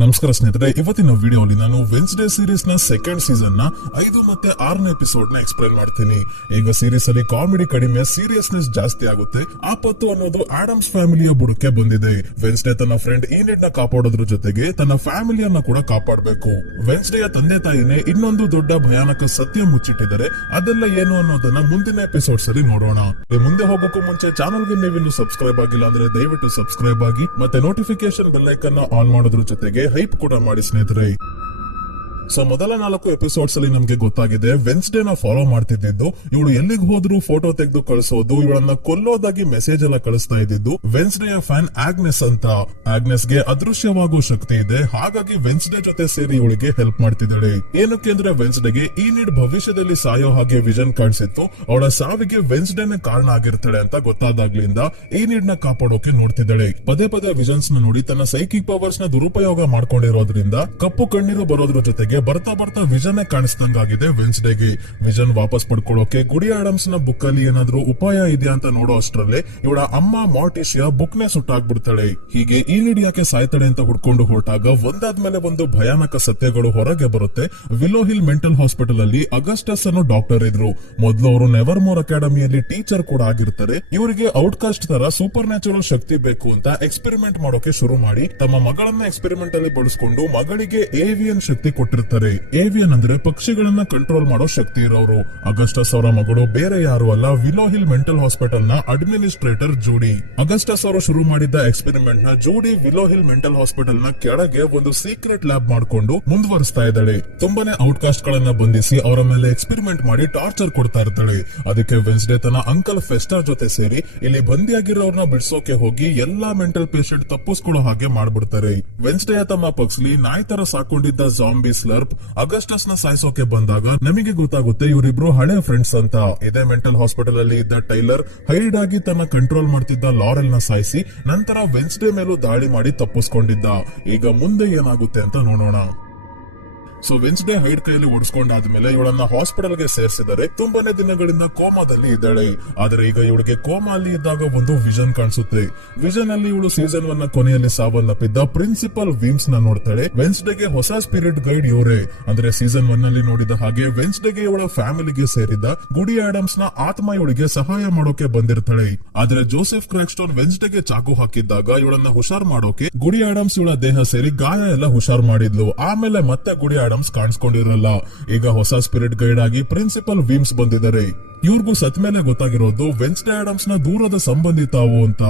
ನಮಸ್ಕಾರ ಸ್ನೇಹಿತರೆ, ಇವತ್ತಿನ ವಿಡಿಯೋಲಿ ನಾನು ವೆನ್ಸ್ಡೇ ಸೀರೀಸ್ ನ ಸೆಕೆಂಡ್ ಸೀಸನ್ ನ 5 ಮತ್ತೆ 6ನೇ ಎಪಿಸೋಡ್ ನ ಎಕ್ಸ್ಪ್ಲೇನ್ ಮಾಡ್ತೀನಿ. ಈಗ ಸೀರೀಸ್ ಅಲ್ಲಿ ಕಾಮಿಡಿ ಕಡಿಮೆ, ಸೀರಿಯಸ್ನೆಸ್ ಜಾಸ್ತಿ ಆಗುತ್ತೆ. ಆಪತ್ತು ಅನ್ನೋದು ಆಡಮ್ಸ್ ಫ್ಯಾಮಿಲಿಯ ಬುಡಕ್ಕೆ ಬಂದಿದೆ. ವೆನ್ಸ್ಡೇ ತನ್ನ ಫ್ರೆಂಡ್ ಈನಿಡ್ ನ ಕಾಪಾಡೋದ್ರ ಜೊತೆಗೆ ತನ್ನ ಫ್ಯಾಮಿಲಿಯನ್ನ ಕೂಡ ಕಾಪಾಡಬೇಕು. ವೆನ್ಸ್ಡೇಯ ತಂದೆ ತಾಯಿನೇ ಇನ್ನೊಂದು ದೊಡ್ಡ ಭಯಾನಕ ಸತ್ಯ ಮುಚ್ಚಿಟ್ಟಿದ್ದಾರೆ. ಅದೆಲ್ಲ ಏನು ಅನ್ನೋದನ್ನ ಮುಂದಿನ ಎಪಿಸೋಡ್ಸ್ ಅಲ್ಲಿ ನೋಡೋಣ. ಮುಂದೆ ಹೋಗೋಕ್ಕೂ ಮುಂಚೆ ಚಾನಲ್ಗೆ ನೀವಿನ್ನು ಸಬ್ಸ್ಕ್ರೈಬ್ ಆಗಿಲ್ಲ ಅಂದ್ರೆ ದಯವಿಟ್ಟು ಸಬ್ಸ್ಕ್ರೈಬ್ ಆಗಿ, ಮತ್ತೆ ನೋಟಿಫಿಕೇಶನ್ ಬೆಲ್ ಐಕನ್ ಆನ್ ಮಾಡೋದ್ರ ಜೊತೆಗೆ ಹೈಪ್ ಕೂಡ ಮಾಡಿ ಸ್ನೇಹಿತರೆ. ಸೊ ಮೊದಲ 4 ಎಪಿಸೋಡ್ಸ್ ಅಲ್ಲಿ ನಮ್ಗೆ ಗೊತ್ತಾಗಿದೆ ವೆನ್ಸ್ಡೇ ನ ಫಾಲೋ ಮಾಡ್ತಿದ್ದು ಇವಳು ಎಲ್ಲಿಗೆ ಹೋದ್ರು ಫೋಟೋ ತೆಗೆದು ಕಳಿಸೋದು, ಇವಳನ್ನ ಕೊಲ್ಲೋದಾಗಿ ಮೆಸೇಜ್ ಎಲ್ಲ ಕಳಿಸ್ತಾ ಇದ್ದಿದ್ದು ವೆನ್ಸ್ಡೇಯ ಫ್ಯಾನ್ ಆಗ್ನೆಸ್ ಅಂತ. ಆಗ್ನೆಸ್ ಗೆ ಅದೃಶ್ಯವಾಗುವ ಶಕ್ತಿ ಇದೆ, ಹಾಗಾಗಿ ವೆನ್ಸ್ಡೇ ಜೊತೆ ಸೇರಿ ಇವಳಿಗೆ ಹೆಲ್ಪ್ ಮಾಡ್ತಿದ್ದಾಳೆ. ಏನಕ್ಕೆ ಅಂದ್ರೆ ವೆನ್ಸ್ಡೇಗೆ ಈನಿಡ್ ಭವಿಷ್ಯದಲ್ಲಿ ಸಾಯೋ ಹಾಗೆ ವಿಷನ್ ಕಾಣಿಸಿತ್ತು. ಅವಳ ಸಾವಿಗೆ ವೆನ್ಸ್ಡೇನೆ ಕಾರಣ ಆಗಿರ್ತಾಳೆ ಅಂತ ಗೊತ್ತಾದಾಗ್ಲಿಂದ ಈನಿಡ್ ನ ಕಾಪಾಡೋಕೆ ನೋಡ್ತಿದ್ದಾಳೆ. ಪದೇ ಪದೇ ವಿಷನ್ಸ್ ನ ನೋಡಿ ತನ್ನ ಸೈಕಿಕ್ ಪವರ್ಸ್ ನ ದುರುಪಯೋಗ ಮಾಡ್ಕೊಂಡಿರೋದ್ರಿಂದ ಕಪ್ಪು ಕಣ್ಣೀರು ಬರೋದ್ರ ಜೊತೆಗೆ ಬರ್ತಾ ಬರ್ತಾ ವಿಷನ್ ಕಾಣಿಸ್ದಂಗಾಗಿದೆ ವೆನ್ಸ್ಡೇಗೆ. ವಿಷನ್ ವಾಪಸ್ ಪಡ್ಕೊಳ್ಳೋಕೆ ಗುಡಿ ಆಡಮ್ಸ್ ನ ಬುಕ್ ಅಲ್ಲಿ ಏನಾದ್ರೂ ಉಪಾಯ ಇದೆಯಾ ಅಂತ ನೋಡೋ ಅಷ್ಟ್ರಲ್ಲೇ ಇವಳ ಅಮ್ಮ ಮಾರ್ಟಿಶಿಯಾ ಬುಕ್ ನೇ ಸುಟ್ಟಾಕ್ಬಿಡ್ತಾಳೆ. ಹೀಗೆ ಈನಿಡ್ ಯಾಕೆ ಸಾಯ್ತಾಳೆ ಅಂತ ಹುಡ್ಕೊಂಡು ಹೊರಟಾಗ ಒಂದಾದ್ಮೇಲೆ ಒಂದು ಭಯಾನಕ ಸತ್ಯಗಳು ಹೊರಗೆ ಬರುತ್ತೆ. ವಿಲೋ ಹಿಲ್ ಮೆಂಟಲ್ ಹಾಸ್ಪಿಟಲ್ ಅಲ್ಲಿ ಅಗಸ್ಟಸ್ ಅನ್ನೋ ಡಾಕ್ಟರ್ ಇದ್ರು. ಮೊದಲು ಅವರು ನೆವರ್ ಮೋರ್ ಅಕಾಡೆಮಿಯಲ್ಲಿ ಟೀಚರ್ ಕೂಡ ಆಗಿರ್ತಾರೆ. ಇವರಿಗೆ ಔಟ್ಕಾಸ್ಟ್ ತರ ಸೂಪರ್ ನ್ಯಾಚುರಲ್ ಶಕ್ತಿ ಬೇಕು ಅಂತ ಎಕ್ಸ್ಪೆರಿಮೆಂಟ್ ಮಾಡೋಕೆ ಶುರು ಮಾಡಿ ತಮ್ಮ ಮಗಳನ್ನ ಎಕ್ಸ್ಪೆರಿಮೆಂಟ್ ಅಲ್ಲಿ ಬಳಸ್ಕೊಂಡು ಮಗಳಿಗೆ ಏವಿಯನ್ ಶಕ್ತಿ ಕೊಟ್ಟಿರ್ತಾರೆ. ಏವಿಯನ್ ಅಂದ್ರೆ ಪಕ್ಷಿಗಳನ್ನ ಕಂಟ್ರೋಲ್ ಮಾಡೋ ಶಕ್ತಿ ಇರೋರು. ಅಗಸ್ಟಸ್ ಅವರ ಮಗಳು ಬೇರೆ ಯಾರು ಅಲ್ಲ, ವಿಲೋ ಹಿಲ್ ಮೆಂಟಲ್ ಹಾಸ್ಪಿಟಲ್ ನ ಅಡ್ಮಿನಿಸ್ಟ್ರೇಟರ್ ಜೂಡಿ. ಅಗಸ್ಟಸ್ ಅವರು ಶುರು ಮಾಡಿದ್ದ ಎಕ್ಸ್ಪೆರಿಮೆಂಟ್ ನ ಜೂಡಿ ವಿಲೋ ಹಿಲ್ ಮೆಂಟಲ್ ಹಾಸ್ಪಿಟಲ್ ನ ಕೆಳಗೆ ಒಂದು ಸೀಕ್ರೆಟ್ ಲ್ಯಾಬ್ ಮಾಡ್ಕೊಂಡು ಮುಂದುವರಿಸ್ತಾ ಇದ್ದಾಳೆ. ತುಂಬಾನೇ ಔಟ್ಕಾಸ್ಟ್ ಗಳನ್ನ ಬಂಧಿಸಿ ಅವರ ಮೇಲೆ ಎಕ್ಸ್ಪೆರಿಮೆಂಟ್ ಮಾಡಿ ಟಾರ್ಚರ್ ಕೊಡ್ತಾ ಇರ್ತಾಳೆ. ಅದಕ್ಕೆ ವೆನ್ಸ್ಡೇ ತನ್ನ ಅಂಕಲ್ ಫೆಸ್ಟರ್ ಜೊತೆ ಸೇರಿ ಇಲ್ಲಿ ಬಂದಿಯಾಗಿರೋರ್ನ ಬಿಡಿಸೋಕೆ ಹೋಗಿ ಎಲ್ಲಾ ಮೆಂಟಲ್ ಪೇಷಂಟ್ ತಪ್ಪಿಸ್ಕೊಳ್ಳೋ ಹಾಗೆ ಮಾಡ್ಬಿಡ್ತಾರೆ. ವೆನ್ಸ್ಡೇ ತಮ್ಮ ಪಕ್ಸ್ಲಿ ನಾಯಿ ತರ ಸಾಕೊಂಡಿದ್ದ ಜಾಂಬಿ ಸ್ಲರ್ಪ್ ಅಗಸ್ಟಸ್ ನ ಸಾಯಿಸೋಕೆ ಬಂದಾಗ ನಮಗೆ ಗೊತ್ತಾಗುತ್ತೆ ಇವರಿಬ್ರು ಹಳೆ ಫ್ರೆಂಡ್ಸ್ ಅಂತ. ಇದೇ ಮೆಂಟಲ್ ಹಾಸ್ಪಿಟಲ್ ಅಲ್ಲಿ ಇದ್ದ ಟೈಲರ್ ಹೈಡ್ ಆಗಿ ತನ್ನ ಕಂಟ್ರೋಲ್ ಮಾಡ್ತಿದ್ದ ಲಾರೆಲ್ ನ ಸಾಯಿಸಿ ನಂತರ ವೆನ್ಸ್ಡೇ ಮೇಲೂ ದಾಳಿ ಮಾಡಿ ತಪ್ಪಿಸ್ಕೊಂಡಿದ್ದ. ಈಗ ಮುಂದೆ ಏನಾಗುತ್ತೆ ಅಂತ ನೋಡೋಣ. ಸೊ ವೆನ್ಸ್ಡೇ ಹೈಡ್ ಕೈಯಲ್ಲಿ ಓಡಿಸ್ಕೊಂಡಾದ್ಮೇಲೆ ಇವಳನ್ನ ಹಾಸ್ಪಿಟಲ್ ಗೆ ಸೇರಿಸಿದರೆ ತುಂಬಾನೇ ದಿನಗಳಿಂದ ಕೋಮಾದಲ್ಲಿ ಇದ್ದಾಳೆ. ಆದ್ರೆ ಈಗ ಇವಳಿಗೆ ಕೋಮಾ ಅಲ್ಲಿ ಇದ್ದಾಗ ಒಂದು ವಿಷನ್ ಕಾಣಿಸುತ್ತೆ. ವಿಷನ್ ಅಲ್ಲಿ ಇವಳು ಸೀಸನ್ 1 ಕೊನೆಯಲ್ಲಿ ಸಾವನ್ನಪ್ಪಿದ್ದ ಪ್ರಿನ್ಸಿಪಲ್ ವೀಮ್ಸ್ ನ ನೋಡ್ತಾಳೆ. ವೆನ್ಸ್ಡೇಗೆ ಹೊಸ ಸ್ಪಿರಿಟ್ ಗೈಡ್ ಇವರೇ. ಅಂದ್ರೆ ಸೀಸನ್ 1 ಅಲ್ಲಿ ನೋಡಿದ ಹಾಗೆ ವೆನ್ಸ್ಡೇಗೆ ಇವಳ ಫ್ಯಾಮಿಲಿಗೆ ಸೇರಿದ ಗುಡಿ ಆಡಮ್ಸ್ ನ ಆತ್ಮ ಇವಳಿಗೆ ಸಹಾಯ ಮಾಡೋಕೆ ಬಂದಿರ್ತಾಳೆ. ಆದ್ರೆ ಜೋಸೆಫ್ ಕ್ರ್ಯಾಕ್ಸ್ಟೋನ್ ವೆನ್ಸ್ಡೇಗೆ ಚಾಕು ಹಾಕಿದ್ದಾಗ ಇವಳನ್ನ ಹುಷಾರ್ ಮಾಡೋಕೆ ಗುಡಿ ಆಡಮ್ಸ್ ಇವಳ ದೇಹ ಸೇರಿ ಗಾಯ ಎಲ್ಲ ಹುಷಾರ್ ಮಾಡಿದ್ಲು. ಆಮೇಲೆ ಮತ್ತೆ ಗುಡಿ ಆಡಮ್ಸ್ ಕಾಣಿಸ್ಕೊಂಡಿರಲ್ಲ. ಈಗ ಹೊಸ ಸ್ಪಿರಿಟ್ ಗೈಡ್ ಆಗಿ ಪ್ರಿನ್ಸಿಪಲ್ ವೀಮ್ಸ್ ಬಂದಿದ್ದಾರೆ. ಇವ್ರಿಗೂ ಸತ್ ಮೇಲೆ ಗೊತ್ತಾಗಿರೋದು ವೆನ್ಸ್ಡೇ ಆಡಮ್ಸ್ ನ ದೂರದ ಸಂಬಂಧಿತಾವು ಅಂತ.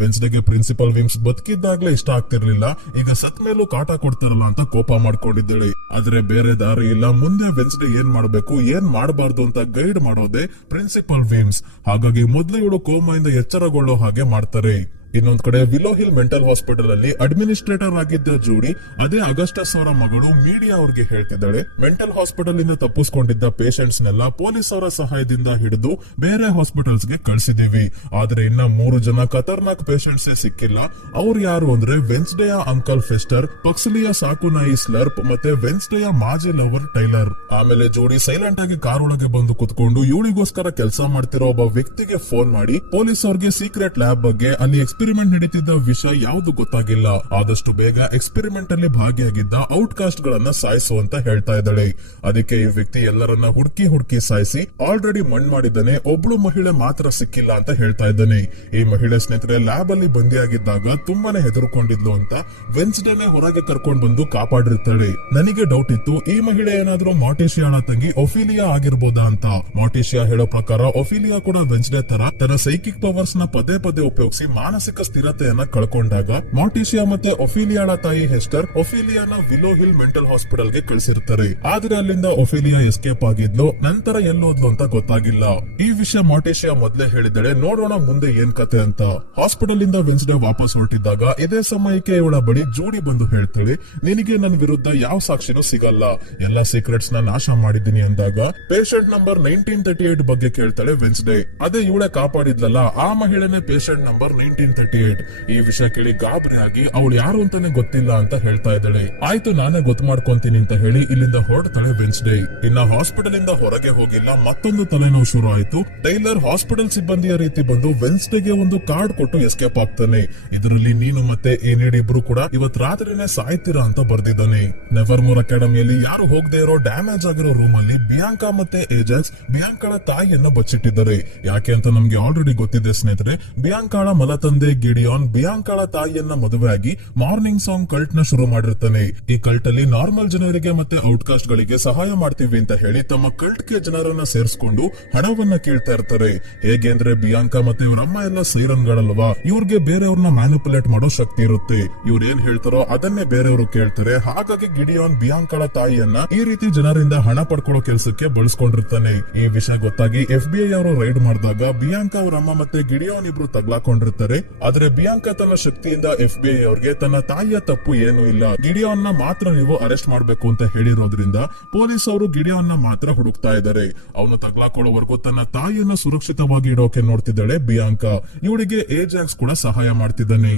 ವೆನ್ಸ್ಡೇಗೆ ಪ್ರಿನ್ಸಿಪಲ್ ವೀಮ್ಸ್ ಬದುಕಿದ್ದಾಗ್ಲೇ ಇಷ್ಟ ಆಗ್ತಿರ್ಲಿಲ್ಲ, ಈಗ ಸತ್ ಮೇಲೂ ಕಾಟ ಕೊಡ್ತಾರಲ್ಲ ಅಂತ ಕೋಪ ಮಾಡ್ಕೊಂಡಿದ್ದಾಳೆ. ಆದ್ರೆ ಬೇರೆ ದಾರಿ ಇಲ್ಲ. ಮುಂದೆ ವೆನ್ಸ್ಡೇ ಏನ್ ಮಾಡ್ಬೇಕು ಏನ್ ಮಾಡಬಾರ್ದು ಅಂತ ಗೈಡ್ ಮಾಡೋದೇ ಪ್ರಿನ್ಸಿಪಲ್ ವೀಮ್ಸ್. ಹಾಗಾಗಿ ಮೊದಲು ಇವಳು ಕೋಮಾಯಿಂದ ಎಚ್ಚರಗೊಳ್ಳೋ ಹಾಗೆ ಮಾಡ್ತಾರೆ. ಇನ್ನೊಂದ್ ಕಡೆ ವಿಲೋ ಹಿಲ್ ಮೆಂಟಲ್ ಹಾಸ್ಪಿಟಲ್ ಅಲ್ಲಿ ಅಡ್ಮಿನಿಸ್ಟ್ರೇಟರ್ ಆಗಿದ್ದ ಜೂಡಿ ಅದೇ ಅಗಸ್ಟಸ್ ಅವರ ಮಗಳು ಮೀಡಿಯಾ ಅವ್ರಿಗೆ ಹೇಳ್ತಿದ್ದಾಳೆ, ಮೆಂಟಲ್ ಹಾಸ್ಪಿಟಲ್ ಇಂದ ತಪ್ಪಿಸ್ಕೊಂಡಿದ್ದ ಪೇಷಂಟ್ಸ್ ನೆಲ್ಲ ಪೊಲೀಸ್ ಅವರ ಸಹಾಯದಿಂದ ಹಿಡಿದು ಬೇರೆ ಹಾಸ್ಪಿಟಲ್ಸ್ ಗೆ ಕಳಿಸಿದೀವಿ. ಆದ್ರೆ ಇನ್ನ 3 ಜನ ಖತರ್ನಾಕ್ ಪೇಷಂಟ್ಸ್ ಸಿಕ್ಕಿಲ್ಲ. ಅವ್ರು ಯಾರು ಅಂದ್ರೆ ವೆನ್ಸ್ಡೇಯ ಅಂಕಲ್ ಫೆಸ್ಟರ್, ಪಕ್ಸ್ಲಿಯ ಸಾಕು ನಾಯಿ ಸ್ಲರ್ಪ್, ಮತ್ತೆ ವೆನ್ಸ್ಡೇಯ ಮಾಜಿ ಲವರ್ ಟೈಲರ್. ಆಮೇಲೆ ಜೋಡಿ ಸೈಲೆಂಟ್ ಆಗಿ ಕಾರ್ ಒಳಗೆ ಬಂದು ಕುತ್ಕೊಂಡು ಇವಳಿಗೋಸ್ಕರ ಕೆಲಸ ಮಾಡ್ತಿರೋ ಒಬ್ಬ ವ್ಯಕ್ತಿಗೆ ಫೋನ್ ಮಾಡಿ ಪೊಲೀಸ್ ಅವ್ರಿಗೆ ಸೀಕ್ರೆಟ್ ಲ್ಯಾಬ್ ಬಗ್ಗೆ, ಅಲ್ಲಿ ಎಕ್ಸ್ಪೆರಿಮೆಂಟ್ ನಡೀತಿದ್ದ ವಿಷಯ ಯಾವ್ದು ಗೊತ್ತಾಗಿಲ್ಲ, ಆದಷ್ಟು ಬೇಗ ಎಕ್ಸ್ಪೆರಿಮೆಂಟ್ ಅಲ್ಲಿ ಭಾಗಿಯಾಗಿದ್ದ ಔಟ್ಕಾಸ್ಟ್ ಗಳನ್ನ ಸಾಯಿಸು ಅಂತ ಹೇಳ್ತಾ ಇದ್ದಾಳೆ. ಅದಕ್ಕೆ ಈ ವ್ಯಕ್ತಿ ಎಲ್ಲರನ್ನ ಹುಡುಕಿ ಸಾಯಿಸಿ ಆಲ್ರೆಡಿ ಮಣ್ಣು ಮಾಡಿದ್ದಾನೆ. ಒಬ್ಳು ಮಹಿಳೆ ಮಾತ್ರ ಸಿಕ್ಕಿಲ್ಲ ಅಂತ ಹೇಳ್ತಾ ಇದ್ದಾನೆ. ಈ ಮಹಿಳೆ ಸ್ನೇಹಿತರೆ ಲ್ಯಾಬ್ ಅಲ್ಲಿ ಬಂದಿಯಾಗಿದ್ದಾಗ ತುಂಬಾನೇ ಹೆದರ್ಕೊಂಡಿದ್ಲು ಅಂತ ವೆನ್ಸ್ಡೇನೆ ಹೊರಗೆ ಕರ್ಕೊಂಡ್ ಬಂದು ಕಾಪಾಡಿರ್ತಾಳೆ. ನನಗೆ ಡೌಟ್ ಇತ್ತು, ಈ ಮಹಿಳೆ ಏನಾದ್ರೂ ಮಾರ್ಟಿಶಿಯಾಳ ತಂಗಿ ಒಫಿಲಿಯಾ ಆಗಿರ್ಬೋದಾ ಅಂತ. ಮಾರ್ಟಿಶಿಯಾ ಹೇಳೋ ಪ್ರಕಾರ ಒಫಿಲಿಯಾ ಕೂಡ ವೆನ್ಸ್ಡೇ ತರ ತನ್ನ ಸೈಕಿಕ್ ಪವರ್ಸ್ ನ ಪದೇ ಪದೇ ಉಪಯೋಗಿಸಿ ಮಾನಸಿಕ ಸ್ಥಿರತೆಯನ್ನ ಕಳ್ಕೊಂಡಾಗ ಮಾರ್ಟಿಶಿಯಾ ಮತ್ತೆ ಒಫಿಲಿಯಾಳ ತಾಯಿ ಹೆಸ್ಟರ್ ಒಫಿಲಿಯಾನ ವಿಲೋ ಹಿಲ್ ಮೆಂಟಲ್ ಹಾಸ್ಪಿಟಲ್ ಗೆ ಕಳಿಸಿರ್ತಾರೆ. ಆದ್ರೆ ಅಲ್ಲಿಂದ ಒಫಿಲಿಯಾ ಎಸ್ಕೇಪ್ ಆಗಿದ್ಲು, ನಂತರ ಎಲ್ಲೋದ್ಲು ಅಂತ ಗೊತ್ತಾಗಿಲ್ಲ. ಈ ವಿಷಯ ಮಾರ್ಟಿಶಿಯಾ ಮೊದಲೇ ಹೇಳಿದ್ದಾಳೆ. ನೋಡೋಣ ಮುಂದೆ ಏನ್ ಕತೆ ಅಂತ. ಹಾಸ್ಪಿಟಲ್ ಇಂದ ವೆನ್ಸ್ಡೇ ವಾಪಸ್ ಹೊರಟಿದ್ದಾಗ ಇದೇ ಸಮಯಕ್ಕೆ ಇವಳ ಬಳಿ ಜೂಡಿ ಬಂದು ಹೇಳ್ತಾಳೆ, ನಿನಗೆ ನನ್ನ ವಿರುದ್ಧ ಯಾವ ಸಾಕ್ಷಿನೂ ಸಿಗಲ್ಲ, ಎಲ್ಲಾ ಸೀಕ್ರೆಟ್ಸ್ ನ ನಾಶ ಮಾಡಿದ್ದೀನಿ ಅಂದಾಗ ಪೇಷಂಟ್ ನಂಬರ್ 1938 ಬಗ್ಗೆ ಕೇಳ್ತಾಳೆ ವೆನ್ಸ್ಡೇ. ಅದೇ ಇವಳೆ ಕಾಪಾಡಿದ್ಲಲ್ಲ ಆ ಮಹಿಳೆನೆ ಪೇಷಂಟ್ ನಂಬರ್ 1938. 1938. ಈ ವಿಷಯ ಕೇಳಿ ಗಾಬರಿ ಆಗಿ ಅವಳು ಯಾರು ಅಂತಾನೆ ಗೊತ್ತಿಲ್ಲ ಅಂತ ಹೇಳ್ತಾ ಇದ್ದಾಳೆ. ಆಯ್ತು ನಾನೇ ಗೊತ್ತು ಮಾಡ್ಕೊಂತೀನಿ ಅಂತ ಹೇಳಿ ಇಲ್ಲಿಂದ ಹೊರಡ್ತಾಳೆ ವೆನ್ಸ್ಡೇ. ಇನ್ನ ಹಾಸ್ಪಿಟಲ್ ಇಂದ ಹೊರಗೆ ಹೋಗಿಲ್ಲ, ಮತ್ತೊಂದು ತಲೆನೋವು ಶುರು ಆಯ್ತು. ಟೈಲರ್ ಹಾಸ್ಪಿಟಲ್ ಸಿಬ್ಬಂದಿಯ ರೀತಿ ಬಂದು ವೆನ್ಸ್ಡೇಗೆ ಒಂದು ಕಾರ್ಡ್ ಕೊಟ್ಟು ಎಸ್ಕೇಪ್ ಆಗ್ತಾನೆ. ಇದರಲ್ಲಿ ನೀನು ಮತ್ತೆ ಏನಿಡ್ ಇಬ್ರು ಕೂಡ ಇವತ್ ರಾತ್ರಿನೇ ಸಾಯ್ತೀರಾ ಅಂತ ಬರ್ದಿದ್ದಾನೆ. ನೆವರ್ಮೋರ್ ಅಕಾಡೆಮಿಯಲ್ಲಿ ಯಾರು ಹೋಗದೆ ಇರೋ ಡ್ಯಾಮೇಜ್ ಆಗಿರೋ ರೂಮ್ ಅಲ್ಲಿ ಬಿಯಾಂಕಾ ಮತ್ತೆ ಏಜಾಕ್ಸ್ ಬಿಯಾಂಕಾಳ ತಾಯಿಯನ್ನ ಬಚ್ಚಿಟ್ಟಿದ್ದಾರೆ. ಯಾಕೆ ಅಂತ ನಮ್ಗೆ ಆಲ್ರೆಡಿ ಗೊತ್ತಿದೆ ಸ್ನೇಹಿತರೆ. ಬಿಯಾಂಕಾಳ ಮಲತಂದೆ ಗಿಡಿಯಾನ್ ಬಿಯಾಂಕಾಳ ತಾಯಿಯನ್ನ ಮದುವೆ ಆಗಿ ಮಾರ್ನಿಂಗ್ ಸಾಂಗ್ ಕಲ್ಟ್ ನ ಶುರು ಮಾಡಿರ್ತಾನೆ. ಈ ಕಲ್ಟ್ ಅಲ್ಲಿ ನಾರ್ಮಲ್ ಜನರಿಗೆ ಮತ್ತೆ ಔಟ್ಕಾಸ್ಟ್ ಗಳಿಗೆ ಸಹಾಯ ಮಾಡ್ತೀವಿ ಅಂತ ಹೇಳಿ ತಮ್ಮ ಕಲ್ಟ್ ಗೆ ಜನರನ್ನ ಸೇರಿಸಿಕೊಂಡು ಹಣವನ್ನ ಕೇಳ್ತಾ ಇರ್ತಾರೆ. ಹೇಗೆ ಅಂದ್ರೆ ಬಿಯಾಂಕಾ ಮತ್ತೆ ಇವರಮ್ಮ ಎಲ್ಲ ಸೈರನ್ಗಳಲ್ವಾ, ಇವ್ರಿಗೆ ಬೇರೆಯವ್ರನ್ನ ಮ್ಯಾನಿಪುಲೇಟ್ ಮಾಡೋ ಶಕ್ತಿ ಇರುತ್ತೆ. ಇವ್ರು ಏನ್ ಹೇಳ್ತಾರೋ ಅದನ್ನೇ ಬೇರೆಯವರು ಕೇಳ್ತಾರೆ. ಹಾಗಾಗಿ ಗಿಡಿಯಾನ್ ಬಿಯಾಂಕಾಳ ತಾಯಿಯನ್ನ ಈ ರೀತಿ ಜನರಿಂದ ಹಣ ಪಡ್ಕೊಳ್ಳೋ ಕೆಲಸಕ್ಕೆ ಬಳಸ್ಕೊಂಡಿರ್ತಾನೆ. ಈ ವಿಷಯ ಗೊತ್ತಾಗಿ FBI ಅವರು ರೈಡ್ ಮಾಡಿದಾಗ ಬಿಯಾಂಕಾ ಅವರಮ್ಮ ಮತ್ತೆ ಗಿಡಿಯಾನ್ ಇಬ್ರು ತಗ್ಲಾಕೊಂಡಿರ್ತಾರೆ. ಆದ್ರೆ ಬಿಯಾಂಕಾ ತನ್ನ ಶಕ್ತಿಯಿಂದ FBI ಅವ್ರಿಗೆ ತನ್ನ ತಾಯಿಯ ತಪ್ಪು ಏನೂ ಇಲ್ಲ, ಗಿಡಿಯಾನ್ ನ ಮಾತ್ರ ನೀವು ಅರೆಸ್ಟ್ ಮಾಡ್ಬೇಕು ಅಂತ ಹೇಳಿರೋದ್ರಿಂದ ಪೊಲೀಸ್ ಅವರು ಗಿಡಿಯಾನ್ ನ ಮಾತ್ರ ಹುಡುಕ್ತಾ ಇದ್ದಾರೆ. ಅವನು ತಗ್ಲಾಕೊಳ್ಳೋವರೆಗೂ ತನ್ನ ತಾಯಿಯನ್ನ ಸುರಕ್ಷಿತವಾಗಿ ಇಡೋಕೆ ನೋಡ್ತಿದ್ದಾಳೆ ಬಿಯಾಂಕಾ. ಇವಳಿಗೆ ಏಜಾಕ್ಸ್ ಕೂಡ ಸಹಾಯ ಮಾಡ್ತಿದ್ದಾನೆ.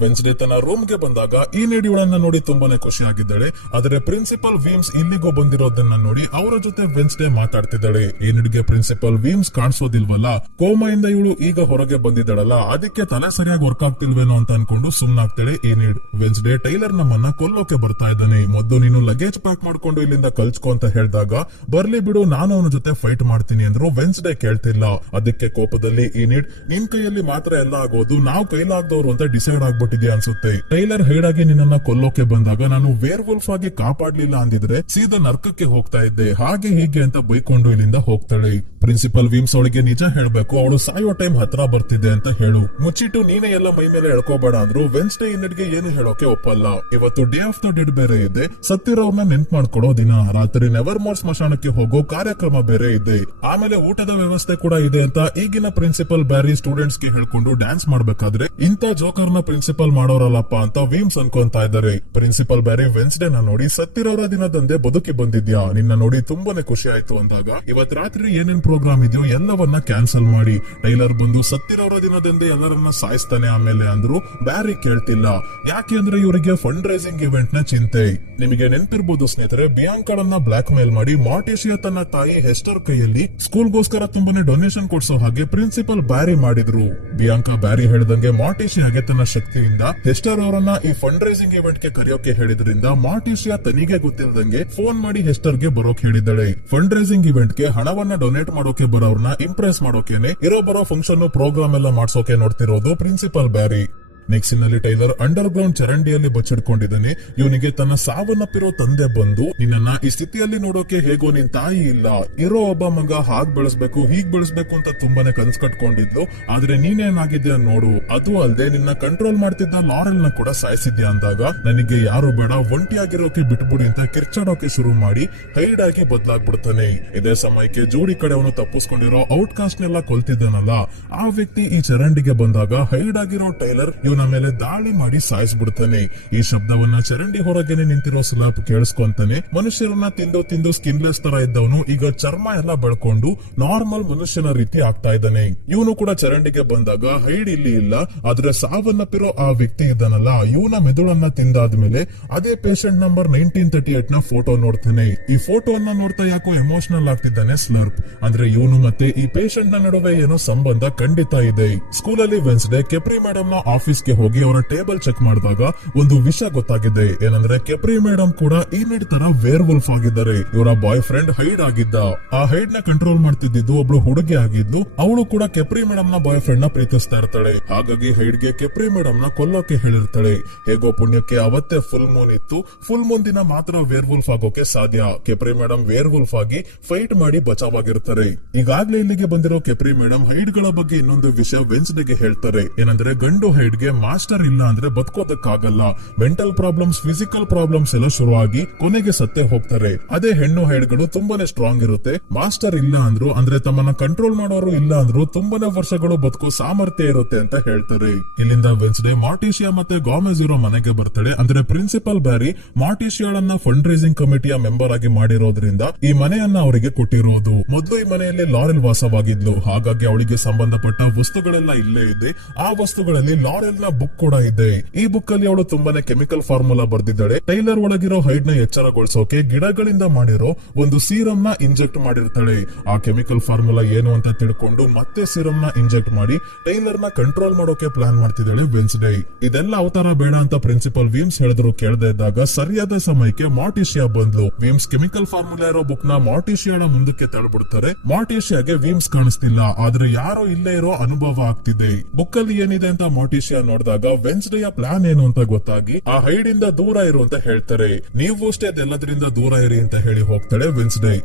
ವೆನ್ಸ್ಡೇ ತನ್ನ ರೂಮ್ ಗೆ ಬಂದಾಗ ಈನಿಡ್ ಇವಳನ್ನ ನೋಡಿ ತುಂಬಾನೇ ಖುಷಿ ಆಗಿದ್ದಾಳೆ. ಆದ್ರೆ ಪ್ರಿನ್ಸಿಪಲ್ ವೀಮ್ಸ್ ಇಲ್ಲಿಗೂ ಬಂದಿರೋದನ್ನ ನೋಡಿ ಅವರ ಜೊತೆ ವೆನ್ಸ್ಡೇ ಮಾತಾಡ್ತಿದ್ದಾಳೆ. ಈನಿಡ್ಗೆ ಪ್ರಿನ್ಸಿಪಲ್ ವೀಮ್ಸ್ ಕಾಣಿಸೋದಿಲ್ವಲ್ಲ, ಕೋಮಾಯಿಂದ ಇವಳು ಈಗ ಹೊರಗೆ ಬಂದಿದ್ದಾಳಲ್ಲ, ಅದಕ್ಕೆ ತಲೆ ಸರಿಯಾಗಿ ವರ್ಕ್ ಆಗ್ತಿಲ್ವೇನೋ ಅಂತ ಅನ್ಕೊಂಡು ಸುಮ್ನಾಗ್ತಾಳೆ ಈನಿಡ್. ವೆನ್ಸ್ಡೇ ಟೈಲರ್ ನಮ್ಮನ್ನ ಕೊಲ್ಲೋಕೆ ಬರ್ತಾ ಇದ್ದಾನೆ. ಮೊದಲು ನೀನು ಲಗೇಜ್ ಪ್ಯಾಕ್ ಮಾಡ್ಕೊಂಡು ಇಲ್ಲಿಂದ ಕಳ್ಸ್ಕೊ ಅಂತ ಹೇಳಿದಾಗ ಬರ್ಲಿ ಬಿಡು ನಾನು ಅವನ ಜೊತೆ ಫೈಟ್ ಮಾಡ್ತೀನಿ ಅಂದ್ರು. ವೆನ್ಸ್ಡೇ ಕೇಳ್ತಿಲ್ಲ. ಅದಕ್ಕೆ ಕೋಪದಲ್ಲಿ ಈನಿಡ್ ನಿನ್ ಕೈಯಲ್ಲಿ ಮಾತ್ರ ಎಲ್ಲ ಆಗೋದು, ನಾವು ಕೈಲಾಗ್ದವ್ರು ಅಂತ ಡಿಸೈಡ್ ಆಗ್ಬಿಟ್ಟಿದ್ಯಾ ಅನ್ಸುತ್ತೆ. ಟೈಲರ್ ಹೇಳಾಗಿ ನಿನ್ನನ್ನ ಕೊಲ್ಲೋಕೆ ಬಂದಾಗ ನಾನು ವೇರ್ ವುಲ್ಫ್ ಆಗಿ ಕಾಪಾಡ್ಲಿಲ್ಲ ಅಂದಿದ್ರೆ ಸೀದಾ ನರ್ಕಕ್ಕೆ ಹೋಗ್ತಾ ಇದ್ದೆ, ಹಾಗೆ ಹೀಗೆ ಅಂತ ಬೈಕೊಂಡು ಇಲ್ಲಿಂದ ಹೋಗ್ತಾಳೆ. ಪ್ರಿನ್ಸಿಪಲ್ ವೀಮ್ಸ್ ಅವಳಿಗೆ ನಿಜ ಹೇಳ್ಬೇಕು, ಅವಳು ಸಾಯೋ ಟೈಮ್ ಹತ್ರ ಬರ್ತಿದೆ ಅಂತ ಹೇಳು, ಮುಚ್ಚಿಟ್ಟು ನೀನೇ ಎಲ್ಲ ಮೈ ಮೇಲೆ ಎಳ್ಕೋಬೇಡ ಅಂದ್ರು. ವೆನ್ಸ್ಡೇ ಇನ್ನಿಡ್ಗೆ ಏನು ಹೇಳೋಕೆ ಒಪ್ಪಲ್ಲ. ಇವತ್ತು ಡೇ ಆಫ್ ದ ಡೆಡ್ ಬೇರೆ ಇದೆ, ಸತ್ತಿರೋರ್ನ ನೆನ್ಪ್ ಮಾಡ್ಕೊಡೋ ದಿನ. ರಾತ್ರಿ ನೆವರ್ಮೋರ್ ಸ್ಮಶಾನಕ್ಕೆ ಹೋಗೋ ಕಾರ್ಯಕ್ರಮ ಬೇರೆ ಇದೆ, ಆಮೇಲೆ ಊಟದ ವ್ಯವಸ್ಥೆ ಕೂಡ ಇದೆ ಅಂತ ಈಗಿನ ಪ್ರಿನ್ಸಿಪಲ್ ಬ್ಯಾರಿ ಸ್ಟೂಡೆಂಟ್ಸ್ ಗೆ ಹೇಳ್ಕೊಂಡು ಡ್ಯಾನ್ಸ್ ಮಾಡ್ಬೇಕಾದ್ರೆ ಇಂಥ ಜೋಕರ್ನ ಪ್ರಿನ್ಸಿಪಲ್ ಮಾಡೋರಲ್ಲಪ್ಪ ಅಂತ ವೀಮ್ಸ್ ಅನ್ಕೊಂತಾ ಇದ್ದಾರೆ. ಪ್ರಿನ್ಸಿಪಲ್ ಬ್ಯಾರಿ ವೆನ್ಸ್ಡೇ ನ ನೋಡಿ ಸತ್ತಿರೋರ ದಿನದಂದೇ ಬದುಕಿ ಬಂದಿದ್ಯಾ, ನಿನ್ನ ನೋಡಿ ತುಂಬಾನೇ ಖುಷಿ ಆಯ್ತು ಅಂದಾಗ ಇವತ್ ರಾತ್ರಿ ಏನೇನ್ ಪ್ರೋಗ್ರಾಮ್ ಇದೆಯೋ ಎಲ್ಲವನ್ನ ಕ್ಯಾನ್ಸಲ್ ಮಾಡಿ ಟೈಲರ್ ಬಂದು ಸತ್ತಿರೋರ ದಿನದಂದೇ ಎಲ್ಲರನ್ನ ಸಾಯಿಸ್ತಾನೆ ಆಮೇಲೆ ಅಂದ್ರು. ಬ್ಯಾರಿ ಕೇಳ್ತಿಲ್ಲ. ಯಾಕೆ ಅಂದ್ರೆ ಇವರಿಗೆ ಫಂಡ್ ರೈಸಿಂಗ್ ಇವೆಂಟ್ ನ ಚಿಂತೆ. ನಿಮಗೆ ನೆನ್ಪಿರ್ಬೋದು ಸ್ನೇಹಿತರೆ, ಬಿಯಾಂಕಾಳನ್ನ ಬ್ಲಾಕ್ ಮೇಲ್ ಮಾಡಿ ಮಾರ್ಟಿಶಿಯಾ ತನ್ನ ತಾಯಿ ಹೆಸ್ಟರ್ ಕೈಯಲ್ಲಿ ಸ್ಕೂಲ್ಗೋಸ್ಕರ ತುಂಬಾನೇ ಡೊನೇಷನ್ ಕೊಡ್ಸೋ ಹಾಗೆ ಪ್ರಿನ್ಸಿಪಲ್ ಬ್ಯಾರಿ ಮಾಡಿದ್ರು. ಬಿಯಾಂಕಾ ಬ್ಯಾರಿ ಹೇಳ್ದಂಗೆ ಮಾರ್ಟಿಶಿಯಾಗೆ ತನ್ನ ಶಕ್ತಿಯಿಂದ ಹೆಸ್ಟರ್ ಅವರನ್ನ ಈ ಫಂಡ್ ರೈಸಿಂಗ್ ಇವೆಂಟ್ ಗೆ ಕರೆಯೋಕೆ ಹೇಳಿದ್ರಿಂದ ಮಾರ್ಟಿಶಿಯಾ ತನಿಗೆ ಗೊತ್ತಿಲ್ಲದಂಗೆ ಫೋನ್ ಮಾಡಿ ಹೆಸ್ಟರ್ ಗೆ ಬರೋಕ್ ಹೇಳಿದ್ದಾಳೆ. ಫಂಡ್ ರೈಸಿಂಗ್ ಇವೆಂಟ್ ಗೆ ಹಣವನ್ನ ಡೊನೇಟ್ ಮಾಡೋಕೆ ಬರೋರ್ನ ಇಂಪ್ರೆಸ್ ಮಾಡೋಕೆನೆ ಇರೋ ಬರೋ ಫಂಕ್ಷನ್ ಪ್ರೋಗ್ರಾಮ್ ಎಲ್ಲ ಮಾಡ್ಸೋಕೆ ನೋಡ್ತಿರೋದು ಪ್ರಿನ್ಸಿಪಲ್ ಬ್ಯಾರಿ. ನೆಕ್ಸ್ಟ್ ನಲ್ಲಿ ಟೈಲರ್ ಅಂಡರ್ ಗ್ರೌಂಡ್ ಚರಂಡಿಯಲ್ಲಿ ಬಚ್ಚಿಡ್ಕೊಂಡಿದ್ದಾನೆ. ಇವನಿಗೆ ತನ್ನ ಸಾವನ್ನಪ್ಪಿರೋ ತಂದೆ ಬಂದು ನಿನ್ನನ್ನ ಈ ಸ್ಥಿತಿಯಲ್ಲಿ ನೋಡೋಕೆ ಹೇಗೋ ನಿನ್ ತಾಯಿ ಇಲ್ಲ, ಇರೋ ಒಬ್ಬ ಮಗ ಹಾಗ್ ಬೆಳೆಸ್ಬೇಕು ಹೀಗ್ ಬೆಳೆಸ್ಬೇಕು ಅಂತ ತುಂಬಾನೇ ಕನ್ಸ್ ಕಟ್ಕೊಂಡಿದ್ಲು, ಆದ್ರೆ ನೀನೇನಾಗಿದ್ಯಾ ನೋಡು, ಅದು ಅಲ್ಲದೆ ನಿನ್ನ ಕಂಟ್ರೋಲ್ ಮಾಡ್ತಿದ್ದ ಲಾರೆಲ್ ನ ಕೂಡ ಸಾಯಿಸಿದ್ಯಾ ಅಂದಾಗ ನನಗೆ ಯಾರು ಬೇಡ, ಒಂಟಿಯಾಗಿರೋಕೆ ಬಿಟ್ಬಿಡಿ ಅಂತ ಕಿರ್ಚಾಡೋಕೆ ಶುರು ಮಾಡಿ ಹೈಡ್ ಆಗಿ ಬದಲಾಗ್ಬಿಡ್ತಾನೆ. ಇದೇ ಸಮಯಕ್ಕೆ ಜೋಡಿ ಕಡೆ ಅವನು ತಪ್ಪಿಸ್ಕೊಂಡಿರೋ ಔಟ್ ಕಾಸ್ಟ್ ನೆಲ್ಲ ಕೊಲ್ತಿದ್ದಾನಲ್ಲ ಆ ವ್ಯಕ್ತಿ ಈ ಚರಂಡಿಗೆ ಬಂದಾಗ ಹೈಡ್ ಆಗಿರೋ ಟೈಲರ್ ಇವನ ಮೇಲೆ ದಾಳಿ ಮಾಡಿ ಸಾಯಿಸ್ಬಿಡ್ತಾನೆ. ಈ ಶಬ್ದವನ್ನ ಚರಂಡಿ ಹೊರಗೇನೆ ನಿಂತಿರೋ ಸ್ಲಾಪ್ ಕೇಳಿಸ್ಕೊಂತಾನೆ. ಮನುಷ್ಯರನ್ನ ತಿಂದು ತಿಂದು ಸ್ಕಿನ್ಲೆಸ್ ತರ ಇದ್ದವನು ಈಗ ಚರ್ಮ ಎಲ್ಲ ಬೆಳ್ಕೊಂಡು ನಾರ್ಮಲ್ ಮನುಷ್ಯನ ರೀತಿ ಆಗ್ತಾ ಇದ್ದಾನೆ. ಇವನು ಕೂಡ ಚರಂಡಿಗೆ ಬಂದಾಗ ಹೈಡ್ ಇಲ್ಲಿ ಇಲ್ಲ, ಆದ್ರೆ ಸಾವನ್ನಪ್ಪಿರೋ ಆ ವ್ಯಕ್ತಿ ಇದ್ದಾನಲ್ಲ ಇವನ ಮೆದುಳನ್ನ ತಿಂದಾದ್ಮೇಲೆ ಅದೇ ಪೇಷಂಟ್ ನಂಬರ್ 1938 ನ ಫೋಟೋ ನೋಡ್ತಾನೆ. ಈ ಫೋಟೋವನ್ನ ನೋಡ್ತಾ ಯಾಕೋ ಎಮೋಷನಲ್ ಆಗ್ತಿದ್ದಾನೆ ಸ್ಲರ್ಪ್. ಅಂದ್ರೆ ಇವನು ಮತ್ತೆ ಈ ಪೇಷಂಟ್ ನ ನಡುವೆ ಏನೋ ಸಂಬಂಧ ಖಂಡಿತ ಇದೆ. ಸ್ಕೂಲಲ್ಲಿ ವೆನ್ಸ್ಡೇ ಕೆಪ್ರಿ ಮೇಡಮ್ ನ ಆಫೀಸ್ ಗೆ ಹೋಗಿ ಅವರ ಟೇಬಲ್ ಚೆಕ್ ಮಾಡಿದಾಗ ಒಂದು ವಿಷಯ ಗೊತ್ತಾಗಿದೆ. ಏನಂದ್ರೆ ಕೆಪ್ರಿ ಮೇಡಮ್ ಕೂಡ ಈನಿಡ್ ತರ ವೇರ್ ವುಲ್ಫ್ ಆಗಿದ್ದಾರೆ. ಇವರ ಬಾಯ್ ಫ್ರೆಂಡ್ ಹೈಡ್ ಆಗಿದ್ದ. ಆ ಹೈಡ್ ನ ಕಂಟ್ರೋಲ್ ಮಾಡ್ತಿದ್ದು ಒಬ್ಳು ಹುಡುಗಿ ಆಗಿದ್ಲು. ಅವಳು ಕೂಡ ಕೆಪ್ರಿ ಮೇಡಮ್ ನ ಬಾಯ್ ಫ್ರೆಂಡ್ ನ ಪ್ರೀತಿಸ್ತಾ ಇರ್ತಾಳೆ. ಹಾಗಾಗಿ ಹೈಡ್ ಗೆ ಕೆಪ್ರಿ ಮೇಡಮ್ ನ ಕೊಲ್ಲೋಕೆ ಹೇಳಿರ್ತಾಳೆ. ಹೇಗೋ ಪುಣ್ಯಕ್ಕೆ ಅವತ್ತೇ ಫುಲ್ ಮೂನ್ ಇತ್ತು. ಫುಲ್ ಮೂನ್ ದಿನ ಮಾತ್ರ ವೇರ್ ವುಲ್ಫ್ ಆಗೋಕೆ ಸಾಧ್ಯ. ಕೆಪ್ರಿ ಮೇಡಮ್ ವೇರ್ ವುಲ್ಫ್ ಆಗಿ ಫೈಟ್ ಮಾಡಿ ಬಚಾವಾಗಿರ್ತಾರೆ. ಈಗಾಗ್ಲೇ ಇಲ್ಲಿಗೆ ಬಂದಿರೋ ಕೆಪ್ರಿ ಮೇಡಮ್ ಹೈಡ್ ಗಳ ಬಗ್ಗೆ ಇನ್ನೊಂದು ವಿಷಯ ವೆನ್ಸ್ಡೇಗೆ ಹೇಳ್ತಾರೆ. ಏನಂದ್ರೆ ಗಂಡು ಹೈಡ್ ಗೆ ಮಾಸ್ಟರ್ ಇಲ್ಲ ಅಂದ್ರೆ ಬದುಕೋದಕ್ಕಾಗಲ್ಲ. ಮೆಂಟಲ್ ಪ್ರಾಬ್ಲಮ್ಸ್, ಫಿಸಿಕಲ್ ಪ್ರಾಬ್ಲಮ್ಸ್ ಎಲ್ಲ ಶುರುವಾಗಿ ಕೊನೆಗೆ ಸತ್ತೇ ಹೋಗ್ತಾರೆ. ಅದೇ ಹೆಣ್ಣು ಹೈಡ್ಗಳು ತುಂಬಾನೇ ಸ್ಟ್ರಾಂಗ್ ಇರುತ್ತೆ. ಮಾಸ್ಟರ್ ಇಲ್ಲ ಅಂದ್ರು ಅಂದ್ರೆ ತಮ್ಮನ್ನ ಕಂಟ್ರೋಲ್ ಮಾಡೋರು ಇಲ್ಲ ಅಂದ್ರು ತುಂಬಾನೇ ವರ್ಷಗಳು ಬದುಕೋ ಸಾಮರ್ಥ್ಯ ಇರುತ್ತೆ ಅಂತ ಹೇಳ್ತಾರೆ. ಇಲ್ಲಿಂದ ವೆನ್ಸ್ಡೇ ಮಾರ್ಟಿಶಿಯಾ ಮತ್ತೆ ಗಾಮೆಜ್ ಇರೋ ಮನೆಗೆ ಬರ್ತಾಳೆ. ಅಂದ್ರೆ ಪ್ರಿನ್ಸಿಪಲ್ ಬ್ಯಾರಿ ಮಾರ್ಟಿಶಿಯಾಳನ್ನ ಫಂಡ್ ರೈಸಿಂಗ್ ಕಮಿಟಿಯ ಮೆಂಬರ್ ಆಗಿ ಮಾಡಿರೋದ್ರಿಂದ ಈ ಮನೆಯನ್ನ ಅವರಿಗೆ ಕೊಟ್ಟಿರೋದು. ಮೊದಲು ಈ ಮನೆಯಲ್ಲಿ ಲಾರೆಲ್ ವಾಸವಾಗಿದ್ಲು, ಹಾಗಾಗಿ ಅವಳಿಗೆ ಸಂಬಂಧಪಟ್ಟ ವಸ್ತುಗಳೆಲ್ಲ ಇಲ್ಲೇ ಇದೆ. ಆ ವಸ್ತುಗಳಲ್ಲಿ ಲಾರೆಲ್ ನ ಬುಕ್ ಕೂಡ ಇದೆ. ಈ ಬುಕ್ ಅಲ್ಲಿ ಅವಳು ತುಂಬಾನೇ ಕೆಮಿಕಲ್ ಫಾರ್ಮುಲಾ ಬರ್ದಿದ್ದಾಳೆ. ಟೈಲರ್ ಒಳಗಿರೋ ಹೈಡ್ ನ ಎಚ್ಚರಗೊಳಿಸೋಕೆ ಗಿಡಗಳಿಂದ ಮಾಡಿರೋ ಒಂದು ಸೀರಮ್ ನ ಇಂಜೆಕ್ಟ್ ಮಾಡಿರ್ತಾಳೆ. ಆ ಕೆಮಿಕಲ್ ಫಾರ್ಮುಲಾ ಏನು ಅಂತ ತಿಳ್ಕೊಂಡು ಮತ್ತೆ ಸೀರಮ್ ನ ಇಂಜೆಕ್ಟ್ ಮಾಡಿ ಟೈಲರ್ ನ ಕಂಟ್ರೋಲ್ ಮಾಡೋಕೆ ಪ್ಲಾನ್ ಮಾಡ್ತಿದ್ದಾಳೆ ವೆನ್ಸ್ಡೇ. ಇದೆಲ್ಲ ಅವತಾರ ಬೇಡ ಅಂತ ಪ್ರಿನ್ಸಿಪಲ್ ವೀಮ್ಸ್ ಹೇಳಿದ್ರು ಕೇಳದೆ ಇದ್ದಾಗ ಸರಿಯಾದ ಸಮಯಕ್ಕೆ ಮಾರ್ಟಿಶಿಯಾ ಬಂದ್ಲು. ವೀಮ್ಸ್ ಕೆಮಿಕಲ್ ಫಾರ್ಮುಲಾ ಇರೋ ಬುಕ್ ನ ಮಾರ್ಟಿಶಿಯಾಳ ಮುಂದಕ್ಕೆ ತಳ್ಬಿಡ್ತಾರೆ. ಮಾರ್ಟಿಶಿಯಾಗೆ ವೀಮ್ಸ್ ಕಾಣಿಸ್ತಿಲ್ಲ, ಆದ್ರೆ ಯಾರೋ ಇಲ್ಲೇ ಇರೋ ಅನುಭವ ಆಗ್ತಿದೆ. ಬುಕ್ ಅಲ್ಲಿ ಏನಿದೆ ಅಂತ ಮಾರ್ಟಿಶಿಯಾ ನೋಡಿದಾಗ ವೆನ್ಸ್ಡೇಯ ಪ್ಲಾನ್ ಏನು ಅಂತ ಗೊತ್ತಾಗಿ ಆ ಹೈಡ್ ಇಂದ ದೂರ ಇರು ಅಂತ ಹೇಳ್ತಾರೆ. ನೀವು ಅಷ್ಟೇ ಅದೆಲ್ಲದರಿಂದ ದೂರ ಇರಿ ಅಂತ ಹೇಳಿ ಹೋಗ್ತಾಳೆ ವೆನ್ಸ್ಡೇ.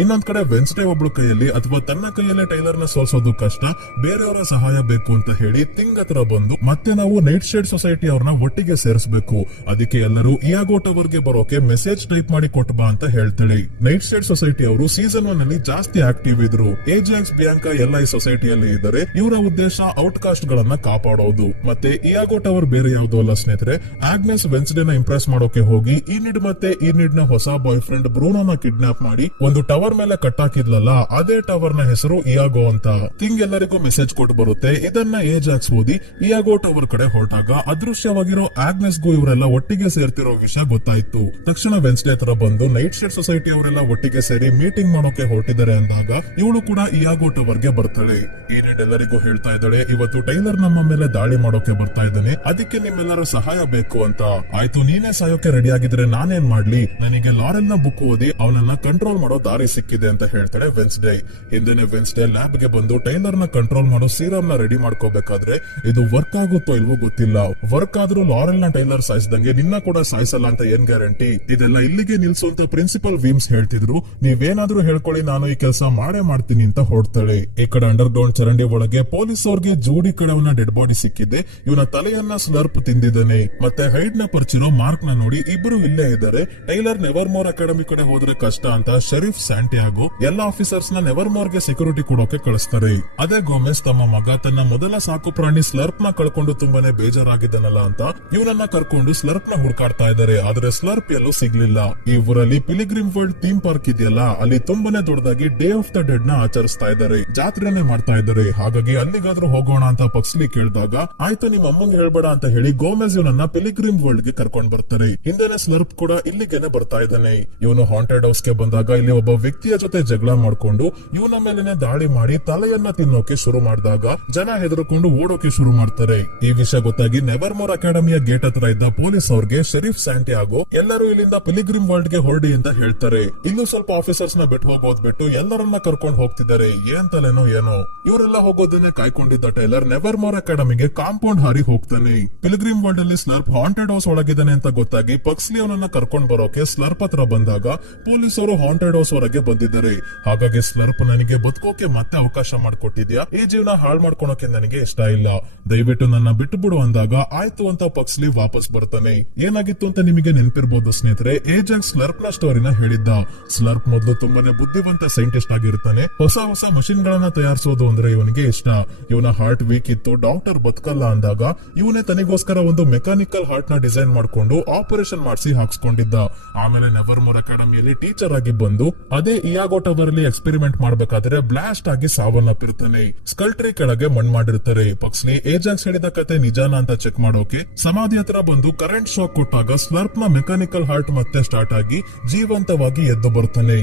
ಇನ್ನೊಂದ್ ಕಡೆ ವೆನ್ಸ್ಡೇ ಒಬ್ಳು ಕೈಯಲ್ಲಿ ಅಥವಾ ತನ್ನ ಕೈಯಲ್ಲೇ ಟೈಲರ್ ನ ಸೋಲ್ಸೋದು ಕಷ್ಟ, ಬೇರೆಯವರ ಸಹಾಯ ಬೇಕು ಅಂತ ಹೇಳಿ ತಿಂಗ್ ಹತ್ರ ಬಂದು ಮತ್ತೆ ನಾವು ನೈಟ್ ಶೇಡ್ ಸೊಸೈಟಿ ಅವ್ರನ್ನ ಒಟ್ಟಿಗೆ ಸೇರಿಸಬೇಕು. ಅದಕ್ಕೆ ಎಲ್ಲರೂ ಇಯಾಗೋ ಟವರ್ ಗೆ ಬರೋಕೆ ಮೆಸೇಜ್ ಟೈಪ್ ಮಾಡಿ ಕೊಟ್ಬಾ ಅಂತ ಹೇಳ್ತಾಳೆ. ನೈಟ್ ಶೇಡ್ ಸೊಸೈಟಿ ಅವರು ಸೀಸನ್ 1 ಅಲ್ಲಿ ಜಾಸ್ತಿ ಆಕ್ಟಿವ್ ಇದ್ರು. ಏಜಾಕ್ಸ್, ಬಿಯಾಂಕಾ ಎಲ್ಲ ಈ ಸೊಸೈಟಿಯಲ್ಲಿ ಇದ್ದಾರೆ. ಇವರ ಉದ್ದೇಶ ಔಟ್ಕಾಸ್ಟ್ ಗಳನ್ನ ಕಾಪಾಡೋದು. ಮತ್ತೆ ಇಯಾಗೋ ಟವರ್ ಬೇರೆ ಯಾವುದೋ ಅಲ್ಲ ಸ್ನೇಹಿತರೆ, ಆಗ್ನೆಸ್ ವೆನ್ಸ್ಡೇ ನ ಇಂಪ್ರೆಸ್ ಮಾಡೋಕೆ ಹೋಗಿ ಈನಿಡ್ ಮತ್ತೆ ಈನಿಡ್ ನ ಹೊಸ ಬಾಯ್ ಫ್ರೆಂಡ್ ಬ್ರೂನೋನ ಕಿಡ್ನಾಪ್ ಮಾಡಿ ಒಂದು ಟವರ್ ಮೇಲೆ ಕಟ್ಟಾಕಿದ್ಲಲ್ಲ, ಅದೇ ಟವರ್ ನ ಹೆಸರು ಇಯಾಗೋ ಅಂತ. ತಿಂಗ್ ಎಲ್ಲರಿಗೂ ಮೆಸೇಜ್ ಕೊಟ್ಟು ಬರುತ್ತೆ. ಇದನ್ನ ಏಜಾಕ್ಸ್ ಓದಿ ಇಯಾಗೋ ಟವರ್ ಕಡೆ ಹೊರಟಾಗ ಅದೃಶ್ಯವಾಗಿರೋ ಆಗ್ನೆಸ್ಗೂ ಇವರೆಲ್ಲ ಒಟ್ಟಿಗೆ ಸೇರ್ತಿರೋ ವಿಷಯ ಗೊತ್ತಾಯ್ತು. ತಕ್ಷಣ ವೆನ್ಸ್ಡೇ ಹತ್ರ ಬಂದು ನೈಟ್ ಶೇಡ್ ಸೊಸೈಟಿ ಅವರೆಲ್ಲ ಒಟ್ಟಿಗೆ ಸೇರಿ ಮೀಟಿಂಗ್ ಮಾಡೋಕೆ ಹೊರಟಿದ್ದಾರೆ ಅಂದಾಗ ಇವಳು ಕೂಡ ಇಯಾಗೋ ಟವರ್ ಗೆ ಬರ್ತಾಳೆ. ಈನೆಡ್ ಎಲ್ಲರಿಗೂ ಹೇಳ್ತಾ ಇದ್ದಾಳೆ, ಇವತ್ತು ಟೈಲರ್ ನಮ್ಮ ಮೇಲೆ ದಾಳಿ ಮಾಡೋಕೆ ಬರ್ತಾ ಇದ್ದಾನೆ, ಅದಕ್ಕೆ ನಿಮ್ಮೆಲ್ಲರ ಸಹಾಯ ಬೇಕು ಅಂತ. ಆಯ್ತು, ನೀನೇ ಸಾಯೋಕೆ ರೆಡಿ ಆಗಿದ್ರೆ ನಾನೇನ್ ಮಾಡ್ಲಿ, ನನಗೆ ಲಾರೆಲ್ ನ ಬುಕ್ ಓದಿ ಅವನನ್ನ ಕಂಟ್ರೋಲ್ ಮಾಡೋ ದಾರಿ ಸಿಕ್ಕಿದೆ ಅಂತ ಹೇಳ್ತಾಳೆ ವೆನ್ಸ್ಡೇ. ಹಿಂದೆನೆ ವೆನ್ಸ್ಡೇ ಲ್ಯಾಬ್ ಗೆ ಬಂದು ಟೈಲರ್ ನ ಕಂಟ್ರೋಲ್ ಮಾಡೋ ಸೀರಮ್ ನ ರೆಡಿ ಮಾಡ್ಕೋಬೇಕಾದ್ರೆ ಇದು ವರ್ಕ್ ಆಗುತ್ತೋ ಇಲ್ವೋ ಗೊತ್ತಿಲ್ಲ. ವರ್ಕ್ ಆದ್ರೂ ಲಾರೆಲ್ ನ ಟೈಲರ್ ಸಾಯಿಸಿದಂಗೆ ನಿನ್ನ ಕೂಡ ಸಾಯಿಸಲ್ಲ ಅಂತ ಏನ್ ಗ್ಯಾರಂಟಿ? ಇದೆಲ್ಲ ಇಲ್ಲಿಗೆ ನಿಲ್ಸು ಅಂತ ಪ್ರಿನ್ಸಿಪಲ್ ವೀಮ್ಸ್ ಹೇಳ್ತಿದ್ರು. ನೀವೇನಾದ್ರೂ ಹೇಳ್ಕೊಳ್ಳಿ, ನಾನು ಈ ಕೆಲಸ ಮಾಡೇ ಮಾಡ್ತೀನಿ ಅಂತ ಹೊಡ್ತಾಳೆ. ಈ ಕಡೆ ಅಂಡರ್ ಗ್ರೌಂಡ್ ಚರಂಡಿ ಒಳಗೆ ಪೊಲೀಸ್ ಅವ್ರಿಗೆ ಜೂಡಿ ಕಡೆವನ್ನ ಡೆಡ್ ಬಾಡಿ ಸಿಕ್ಕಿದೆ. ಇವನ ತಲೆಯನ್ನ ಸ್ಲರ್ಪ್ ತಿಂದಿದ್ದಾನೆ. ಮತ್ತೆ ಹೈಡ್ ನ ಪರ್ಚಿರೋ ಮಾರ್ಕ್ ನ ನೋಡಿ ಇಬ್ಬರು ಇಲ್ಲೇ ಇದ್ದಾರೆ. ಟೈಲರ್ ನೆವರ್ ಮೋರ್ ಅಕಾಡೆಮಿ ಕಡೆ ಹೋದ್ರೆ ಕಷ್ಟ ಅಂತ ಶರೀಫ್ ಸ್ಯಾಂಟಿಯಾಗೋ ಎಲ್ಲ ಆಫೀಸರ್ಸ್ ನ ನೆವರ್ ಮೋರ್ ಗೆ ಸೆಕ್ಯೂರಿಟಿ ಕೊಡೋಕೆ ಕಳಿಸ್ತಾರೆ. ಅದೇ ಗೋಮೆಸ್ ತಮ್ಮ ಮಗ ತನ್ನ ಮೊದಲ ಸಾಕು ಪ್ರಾಣಿ ಸ್ಲರ್ಪ್ ನ ಕಳ್ಕೊಂಡು ತುಂಬಾನೇ ಬೇಜಾರಾಗಿದ್ದಾನಲ್ಲ ಅಂತ ಇವನನ್ನ ಕರ್ಕೊಂಡು ಸ್ಲರ್ಪ್ ನ ಹುಡುಕಾಡ್ತಾ ಇದ್ದಾರೆ. ಆದ್ರೆ ಸ್ಲರ್ಪ್ ಎಲ್ಲೂ ಸಿಗ್ಲಿಲ್ಲ. ಈ ಊರಲ್ಲಿ ಪಿಲಿಗ್ರಿಮ್ ವರ್ಲ್ಡ್ ಥೀಮ್ ಪಾರ್ಕ್ ಇದೆಯಲ್ಲ, ಅಲ್ಲಿ ತುಂಬಾನೇ ದೊಡ್ಡದಾಗಿ ಡೇ ಆಫ್ ದ ಡೆಡ್ ನ ಆಚರಿಸ್ತಾ ಇದ್ದಾರೆ, ಜಾತ್ರೆನೆ ಮಾಡ್ತಾ ಇದ್ದಾರೆ. ಹಾಗಾಗಿ ಅಲ್ಲಿಗಾದ್ರೂ ಹೋಗೋಣ ಅಂತ ಪಕ್ಸ್ಲಿ ಕೇಳಿದಾಗ ಆಯ್ತು ನಿಮ್ಮ ಅಮ್ಮಂಗೆ ಹೇಳ್ಬೇಡ ಅಂತ ಹೇಳಿ ಗೋಮೆಸ್ ಇವನನ್ನ ಪಿಲಿಗ್ರಿಮ್ ವರ್ಲ್ಡ್ ಗೆ ಕರ್ಕೊಂಡ್ ಬರ್ತಾರೆ. ಹಿಂದೆನೆ ಸ್ಲರ್ಪ್ ಕೂಡ ಇಲ್ಲಿಗೆನೆ ಬರ್ತಾ ಇದ್ದಾನೆ. ಇವನು ಹಾಂಟೆಡ್ ಹೌಸ್ ಗೆ ಬಂದಾಗ ಇಲ್ಲಿ ಒಬ್ಬ ವ್ಯಕ್ತಿಯ ಜೊತೆ ಜಗಳ ಮಾಡ್ಕೊಂಡು ಇವನ ಮೇಲೆನೆ ದಾಳಿ ಮಾಡಿ ತಲೆಯನ್ನ ತಿನ್ನೋಕೆ ಶುರು ಮಾಡಿದಾಗ ಜನ ಹೆದರ್ಕೊಂಡು ಓಡೋಕೆ ಶುರು ಮಾಡ್ತಾರೆ. ಈ ವಿಷಯ ಗೊತ್ತಾಗಿ ನೆವರ್ ಮೋರ್ ಅಕಾಡೆಮಿಯ ಗೇಟ್ ಹತ್ರ ಇದ್ದ ಪೊಲೀಸ್ ಅವ್ರಿಗೆ ಶರೀಫ್ ಸ್ಯಾಂಟಿಯಾಗೋ ಎಲ್ಲರೂ ಇಲ್ಲಿಂದ ಪಿಲಿಗ್ರಿಮ್ ವರ್ಲ್ಡ್ ಗೆ ಹೊರಡಿ ಅಂತ ಹೇಳ್ತಾರೆ. ಇಲ್ಲೂ ಸ್ವಲ್ಪ ಆಫೀಸರ್ಸ್ ನ ಬಿಟ್ಟು ಹೋಗೋದ್ ಬಿಟ್ಟು ಎಲ್ಲರನ್ನ ಕರ್ಕೊಂಡು ಹೋಗ್ತಿದ್ದಾರೆ. ಏನ್ ತಲೆನೋ ಏನೋ. ಇವರೆಲ್ಲ ಹೋಗೋದನ್ನೇ ಕಾಯ್ಕೊಂಡಿದ್ದ ಟೈಲರ್ ನೆವರ್ ಮೋರ್ ಅಕಾಡೆಮಿಗೆ ಕಾಂಪೌಂಡ್ ಹಾರಿ ಹೋಗ್ತಾನೆ. ಪಿಲಿಗ್ರಿಮ್ ವರ್ಲ್ಡ್ ಅಲ್ಲಿ ಸ್ಲರ್ಪ್ ಹಾಂಟೆಡ್ ಹೌಸ್ ಒಳಗಿದ್ದಾನೆ ಅಂತ ಗೊತ್ತಾಗಿ ಪಕ್ಸ್ಲಿ ಅವನನ್ನ ಕರ್ಕೊಂಡ್ ಬರೋಕೆ ಸ್ಲರ್ಪ್ ಹತ್ರ ಬಂದಾಗ ಪೊಲೀಸರು ಹಾಂಟೆಡ್ ಹೌಸ್ ಹೊರಗೆ ಬಂದಿದ್ದಾರೆ. ಹಾಗಾಗಿ ಸ್ಲರ್ಪ್ ನನಗೆ ಬದುಕೋಕೆ ಮತ್ತೆ ಅವಕಾಶ ಮಾಡ್ಕೊಟ್ಟಿದ್ಯಾ, ಈ ಜೀವನ ಹಾಳು ಮಾಡ್ಕೊಳಕ್ಕೆ ನನಗೆ ಇಷ್ಟ ಇಲ್ಲ, ದಯವಿಟ್ಟು ನನ್ನ ಬಿಟ್ಟು ಬಿಡು ಅಂದಾಗ ಆಯ್ತು ಅಂತ ಪಕ್ಸ್ಲಿ ವಾಪಸ್ ಬರ್ತಾನೆ. ಏನಾಗಿತ್ತು ಅಂತ ನಿಮಗೆ ನೆನಪಿರ್ಬೋದು ಸ್ನೇಹಿತರೆ, ಏಜಾಕ್ಸ್ ಸ್ಲರ್ಪ್ ನ ಸ್ಟೋರಿನ ಹೇಳಿದ್ದ. ಸ್ಲರ್ಪ್ ಮೊದಲು ತುಂಬಾನೇ ಬುದ್ಧಿವಂತ ಸೈಂಟಿಸ್ಟ್ ಆಗಿರ್ತಾನೆ. ಹೊಸ ಹೊಸ ಮಷಿನ್ ಗಳನ್ನ ತಯಾರಿಸೋದು ಅಂದ್ರೆ ಇವನಿಗೆ ಇಷ್ಟ. ಇವನ ಹಾರ್ಟ್ ವೀಕ್ ಇತ್ತು, ಡಾಕ್ಟರ್ ಬದುಕಲ್ಲ ಅಂದಾಗ ಇವನೇ ತನಿಗೋಸ್ಕರ ಒಂದು ಮೆಕ್ಯಾನಿಕಲ್ ಹಾರ್ಟ್ ನ ಡಿಸೈನ್ ಮಾಡ್ಕೊಂಡು ಆಪರೇಷನ್ ಮಾಡಿಸಿ ಹಾಕ್ಸ್ಕೊಂಡಿದ್ದ. ಆಮೇಲೆ ನೆವರ್ ಮೋರ್ ಅಕಾಡೆಮಿಯಲ್ಲಿ ಟೀಚರ್ ಆಗಿ ಬಂದು ಅದೇ ಇಯಾಗೋ ಟವರ್ ಅಲ್ಲಿ ಎಕ್ಸ್ಪೆರಿಮೆಂಟ್ ಮಾಡ್ಬೇಕಾದ್ರೆ ಬ್ಲಾಸ್ಟ್ ಆಗಿ ಸಾವನ್ನಪ್ಪಿರ್ತಾನೆ. ಸ್ಕಲ್ಟ್ರಿ ಕೆಳಗೆ ಮಣ್ಣು ಮಾಡಿರ್ತಾರೆ. ಪಕ್ಸ್ಲಿ ಏಜಾಕ್ಸ್ ಹೇಳಿದ ಕತೆ ನಿಜಾನ ಅಂತ ಚೆಕ್ ಮಾಡೋಕೆ ಸಮಾಧಿ ಹತ್ರ ಬಂದು ಕರೆಂಟ್ ಶಾಕ್ ಕೊಟ್ಟಾಗ ಸ್ಲರ್ಪ್ ನ ಮೆಕ್ಯಾನಿಕಲ್ ಹಾರ್ಟ್ ಮತ್ತೆ ಸ್ಟಾರ್ಟ್ ಆಗಿ ಜೀವಂತವಾಗಿ ಎದ್ದು ಬರ್ತಾನೆ.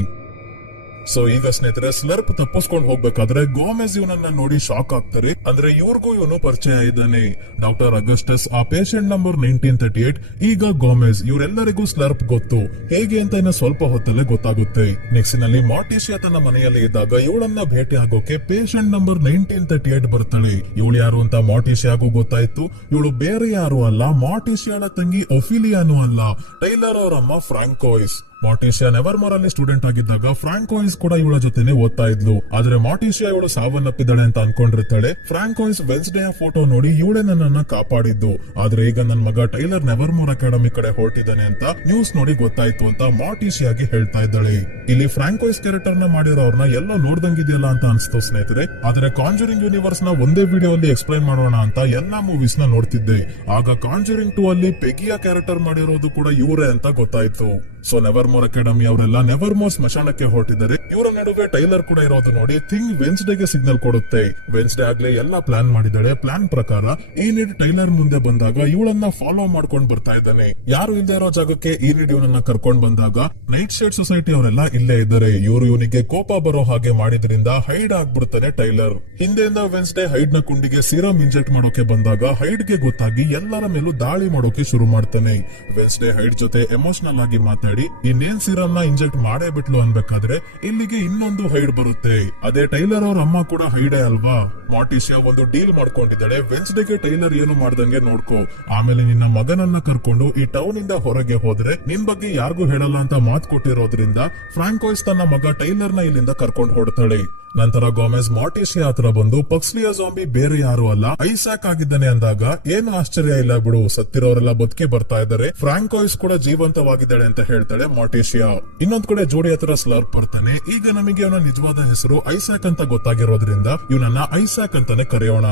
ಸೊ ಈಗ ಸ್ನೇಹಿತರೆ, ಸ್ಲರ್ಪ್ ತಪ್ಪಿಸ್ಕೊಂಡು ಹೋಗ್ಬೇಕಾದ್ರೆ ಗೋಮೆಸ್ ಇವನನ್ನ ನೋಡಿ ಶಾಕ್ ಆಗ್ತಾರೆ. ಅಂದ್ರೆ ಇವ್ರಿಗೂ ಇವನು ಪರಿಚಯ ಇದ್ದಾನೆ. ಡಾಕ್ಟರ್ ಅಗಸ್ಟಸ್, ಆ ಪೇಷಂಟ್ ನಂಬರ್ 1938. ಈಗ ಗೋಮೆಸ್, ಇವರೆಲ್ಲರಿಗೂ ಸ್ಲರ್ಪ್ ಗೊತ್ತು. ಹೇಗೆ ಅಂತ ಇನ್ನು ಸ್ವಲ್ಪ ಹೊತ್ತಲ್ಲೇ ಗೊತ್ತಾಗುತ್ತೆ. ನೆಕ್ಸ್ಟ್ ನಲ್ಲಿ ಮಾರ್ಟಿಶಿಯಾ ತನ್ನ ಮನೆಯಲ್ಲಿ ಇದ್ದಾಗ ಇವಳನ್ನ ಭೇಟಿ ಆಗೋಕೆ ಪೇಷಂಟ್ ನಂಬರ್ 1938 ಬರ್ತಾಳೆ. ಇವಳು ಯಾರು ಅಂತ ಮಾರ್ಟಿಶಿಯಾಗೂ ಗೊತ್ತಾಯ್ತು. ಇವಳು ಬೇರೆ ಯಾರು ಅಲ್ಲ, ಮಾರ್ಟಿಶಿಯಾಳ ತಂಗಿ ಒಫಿಲಿಯಾನು ಅಲ್ಲ, ಟೈಲರ್ ಅವರಮ್ಮ ಫ್ರಾಂಕೋಯ್ಸ್. ಮಾರ್ಟಿಷಿಯಾ ನೆವರ್ಮೋರ್ ಅಲ್ಲಿ ಸ್ಟೂಡೆಂಟ್ ಆಗಿದ್ದಾಗ ಫ್ರಾಂಕೋಯಿಸ್ ಕೂಡ ಇವಳ ಜೊತೆನೆ ಓದ್ತಾ ಇದ್ಲು. ಆದ್ರೆ ಮಾರ್ಟಿಷಿಯಾ ಇವಳು ಸಾವನ್ನಪ್ಪಿದ್ದಾಳೆ ಅಂತ ಅನ್ಕೊಂಡಿರ್ತಾಳೆ. ಫ್ರಾಂಕೋಯಿಸ್ ವೆನ್ಸ್ಡೇ ಫೋಟೋ ನೋಡಿ ಇವಳೇ ನನ್ನನ್ನ ಕಾಪಾಡಿದ್ದು, ಆದ್ರೆ ಈಗ ನನ್ ಮಗ ಟೈಲರ್ ನೆವರ್ಮೋರ್ ಅಕಾಡೆಮಿ ಕಡೆ ಹೊರಟಿದ್ದಾನೆ ಅಂತ ನ್ಯೂಸ್ ನೋಡಿ ಗೊತ್ತಾಯ್ತು ಅಂತ ಮಾರ್ಟಿಷಿಯಾಗಿ ಹೇಳ್ತಾ ಇದ್ದಾಳೆ. ಇಲ್ಲಿ ಫ್ರಾಂಕೋಯಿಸ್ ಕ್ಯಾರೆಕ್ಟರ್ ನ ಮಾಡಿರೋರ್ನ ಎಲ್ಲ ನೋಡ್ದಂಗಿದೆಯಲ್ಲ ಅಂತ ಅನ್ಸ್ತು ಸ್ನೇಹಿತರೆ. ಆದ್ರೆ ಕಾಂಜರಿಂಗ್ ಯೂನಿವರ್ಸ್ ನ ಒಂದೇ ವಿಡಿಯೋ ಅಲ್ಲಿ ಎಕ್ಸ್ಪ್ಲೈನ್ ಮಾಡೋಣ ಅಂತ ಎಲ್ಲಾ ಮೂವೀಸ್ ನ ನೋಡ್ತಿದ್ದೆ. ಆಗ ಕಾಂಜರಿಂಗ್ 2 ಅಲ್ಲಿ ಪೆಗಿಯಾ ಕ್ಯಾರೆಕ್ಟರ್ ಮಾಡಿರೋದು ಕೂಡ ಇವರೇ ಅಂತ ಗೊತ್ತಾಯ್ತು. ಸೊ ನೆವರ್ಮೋರ್ ಅಕಾಡೆಮಿ ಅವರೆಲ್ಲ ನೆವರ್ಮೋರ್ ಸ್ಮಶಾನಕ್ಕೆ ಹೊರಟಿದ್ದಾರೆ. ಇವರ ನಡುವೆ ಟೈಲರ್ ಕೂಡ ಇರೋದು ನೋಡಿ ಥಿಂಗ್ ವೆನ್ಸ್ಡೇಗೆ ಸಿಗ್ನಲ್ ಕೊಡುತ್ತೆ. ವೆನ್ಸ್ಡೇ ಆಗ್ಲೇ ಎಲ್ಲಾ ಪ್ಲಾನ್ ಮಾಡಿದಾಳೆ. ಪ್ಲಾನ್ ಪ್ರಕಾರ ಈನಿಡ್ ಟೈಲರ್ ಮುಂದೆ ಬಂದಾಗ ಇವಳನ್ನ ಫಾಲೋ ಮಾಡ್ಕೊಂಡ್ ಬರ್ತಾ ಇದ್ದಾನೆ. ಯಾರು ಇಲ್ಲದೆ ಇರೋ ಜಾಗಕ್ಕೆ ಈನಿಡ್ ಇವನನ್ನ ಕರ್ಕೊಂಡ್ ಬಂದಾಗ ನೈಟ್ ಶೇಡ್ ಸೊಸೈಟಿ ಅವರೆಲ್ಲ ಇಲ್ಲೇ ಇದ್ದಾರೆ. ಇವನಿಗೆ ಕೋಪ ಬರೋ ಹಾಗೆ ಮಾಡಿದ್ರಿಂದ ಹೈಡ್ ಆಗ್ಬಿಡ್ತಾನೆ ಟೈಲರ್. ಹಿಂದೆಯಿಂದ ವೆನ್ಸ್ಡೇ ಹೈಡ್ ನ ಕುಂಡಿಗೆ ಸೀರಮ್ ಇಂಜೆಕ್ಟ್ ಮಾಡೋಕೆ ಬಂದಾಗ ಹೈಡ್ ಗೆ ಗೊತ್ತಾಗಿ ಎಲ್ಲರ ಮೇಲೂ ದಾಳಿ ಮಾಡೋಕೆ ಶುರು ಮಾಡ್ತಾನೆ. ವೆನ್ಸ್ಡೇ ಹೈಡ್ ಜೊತೆ ಎಮೋಷನಲ್ ಆಗಿ ಮಾತಾಡಿ ಇನ್ನೇನ್ ಸೀರಮ್ ನ ಇಂಜೆಕ್ಟ್ ಮಾಡೇ ಬಿಟ್ಲು ಅನ್ಬೇಕಾದ್ರೆ ಇಲ್ಲಿಗೆ ಇನ್ನೊಂದು ಹೈಡ್ ಬರುತ್ತೆ. ಅದೇ ಟೈಲರ್ ಅವ್ರ ಅಮ್ಮ ಕೂಡ ಹೈಡೇ ಅಲ್ವಾ. ಮಾರ್ಟಿಷಿಯಾ ಒಂದು ಡೀಲ್ ಮಾಡ್ಕೊಂಡಿದ್ದಾಳೆ. ವೆನ್ಸ್ಡೇಗೆ ಟೈಲರ್ ಏನು ಮಾಡ್ದಂಗೆ ನೋಡ್ಕೋ, ಆಮೇಲೆ ನಿನ್ನ ಮಗನನ್ನ ಕರ್ಕೊಂಡು ಈ ಟೌನ್ ಇಂದ ಹೊರಗೆ ಹೋದ್ರೆ ನಿನ್ ಬಗ್ಗೆ ಯಾರಿಗೂ ಹೇಳಲ್ಲ ಅಂತ ಮಾತು ಕೊಟ್ಟಿರೋದ್ರಿಂದ ಫ್ರಾಂಕೋಯಿಸ್ ತನ್ನ ಮಗ ಟೈಲರ್ ನ ಇಲ್ಲಿಂದ ಕರ್ಕೊಂಡು ಹೊಡ್ತಾಳೆ. ನಂತರ ಗೋಮೆಸ್ ಮಾರ್ಟಿಷಿಯಾ ಹತ್ರ ಬಂದು ಪಕ್ಸ್ಲಿಯಾ ಜಾಂಬಿ ಬೇರೆ ಯಾರು ಅಲ್ಲ ಐಸಾಕ್ ಆಗಿದ್ದಾನೆ ಅಂದಾಗ ಏನು ಆಶ್ಚರ್ಯ ಇಲ್ಲ ಬಿಡು, ಸತ್ತಿರೋರೆಲ್ಲ ಬದುಕಿ ಬರ್ತಾ ಇದ್ದಾರೆ, ಫ್ರಾಂಕೋಯಿಸ್ ಕೂಡ ಜೀವಂತವಾಗಿದ್ದಾಳೆ ಅಂತ ಹೇಳ್ತಾಳೆ ಮಾರ್ಟಿಷಿಯಾ. ಇನ್ನೊಂದ್ ಕಡೆ ಜೋಡಿ ಹತ್ರ ಸ್ಲರ್ಪ್ ಬರ್ತಾನೆ. ಈಗ ನಮಗೆ ಅವನ ನಿಜವಾದ ಹೆಸರು ಐಸಾಕ್ ಅಂತ ಗೊತ್ತಾಗಿರೋದ್ರಿಂದ ಇವನನ್ನ ಐಸಾಕ್ ಅಂತಾನೆ ಕರೆಯೋಣ.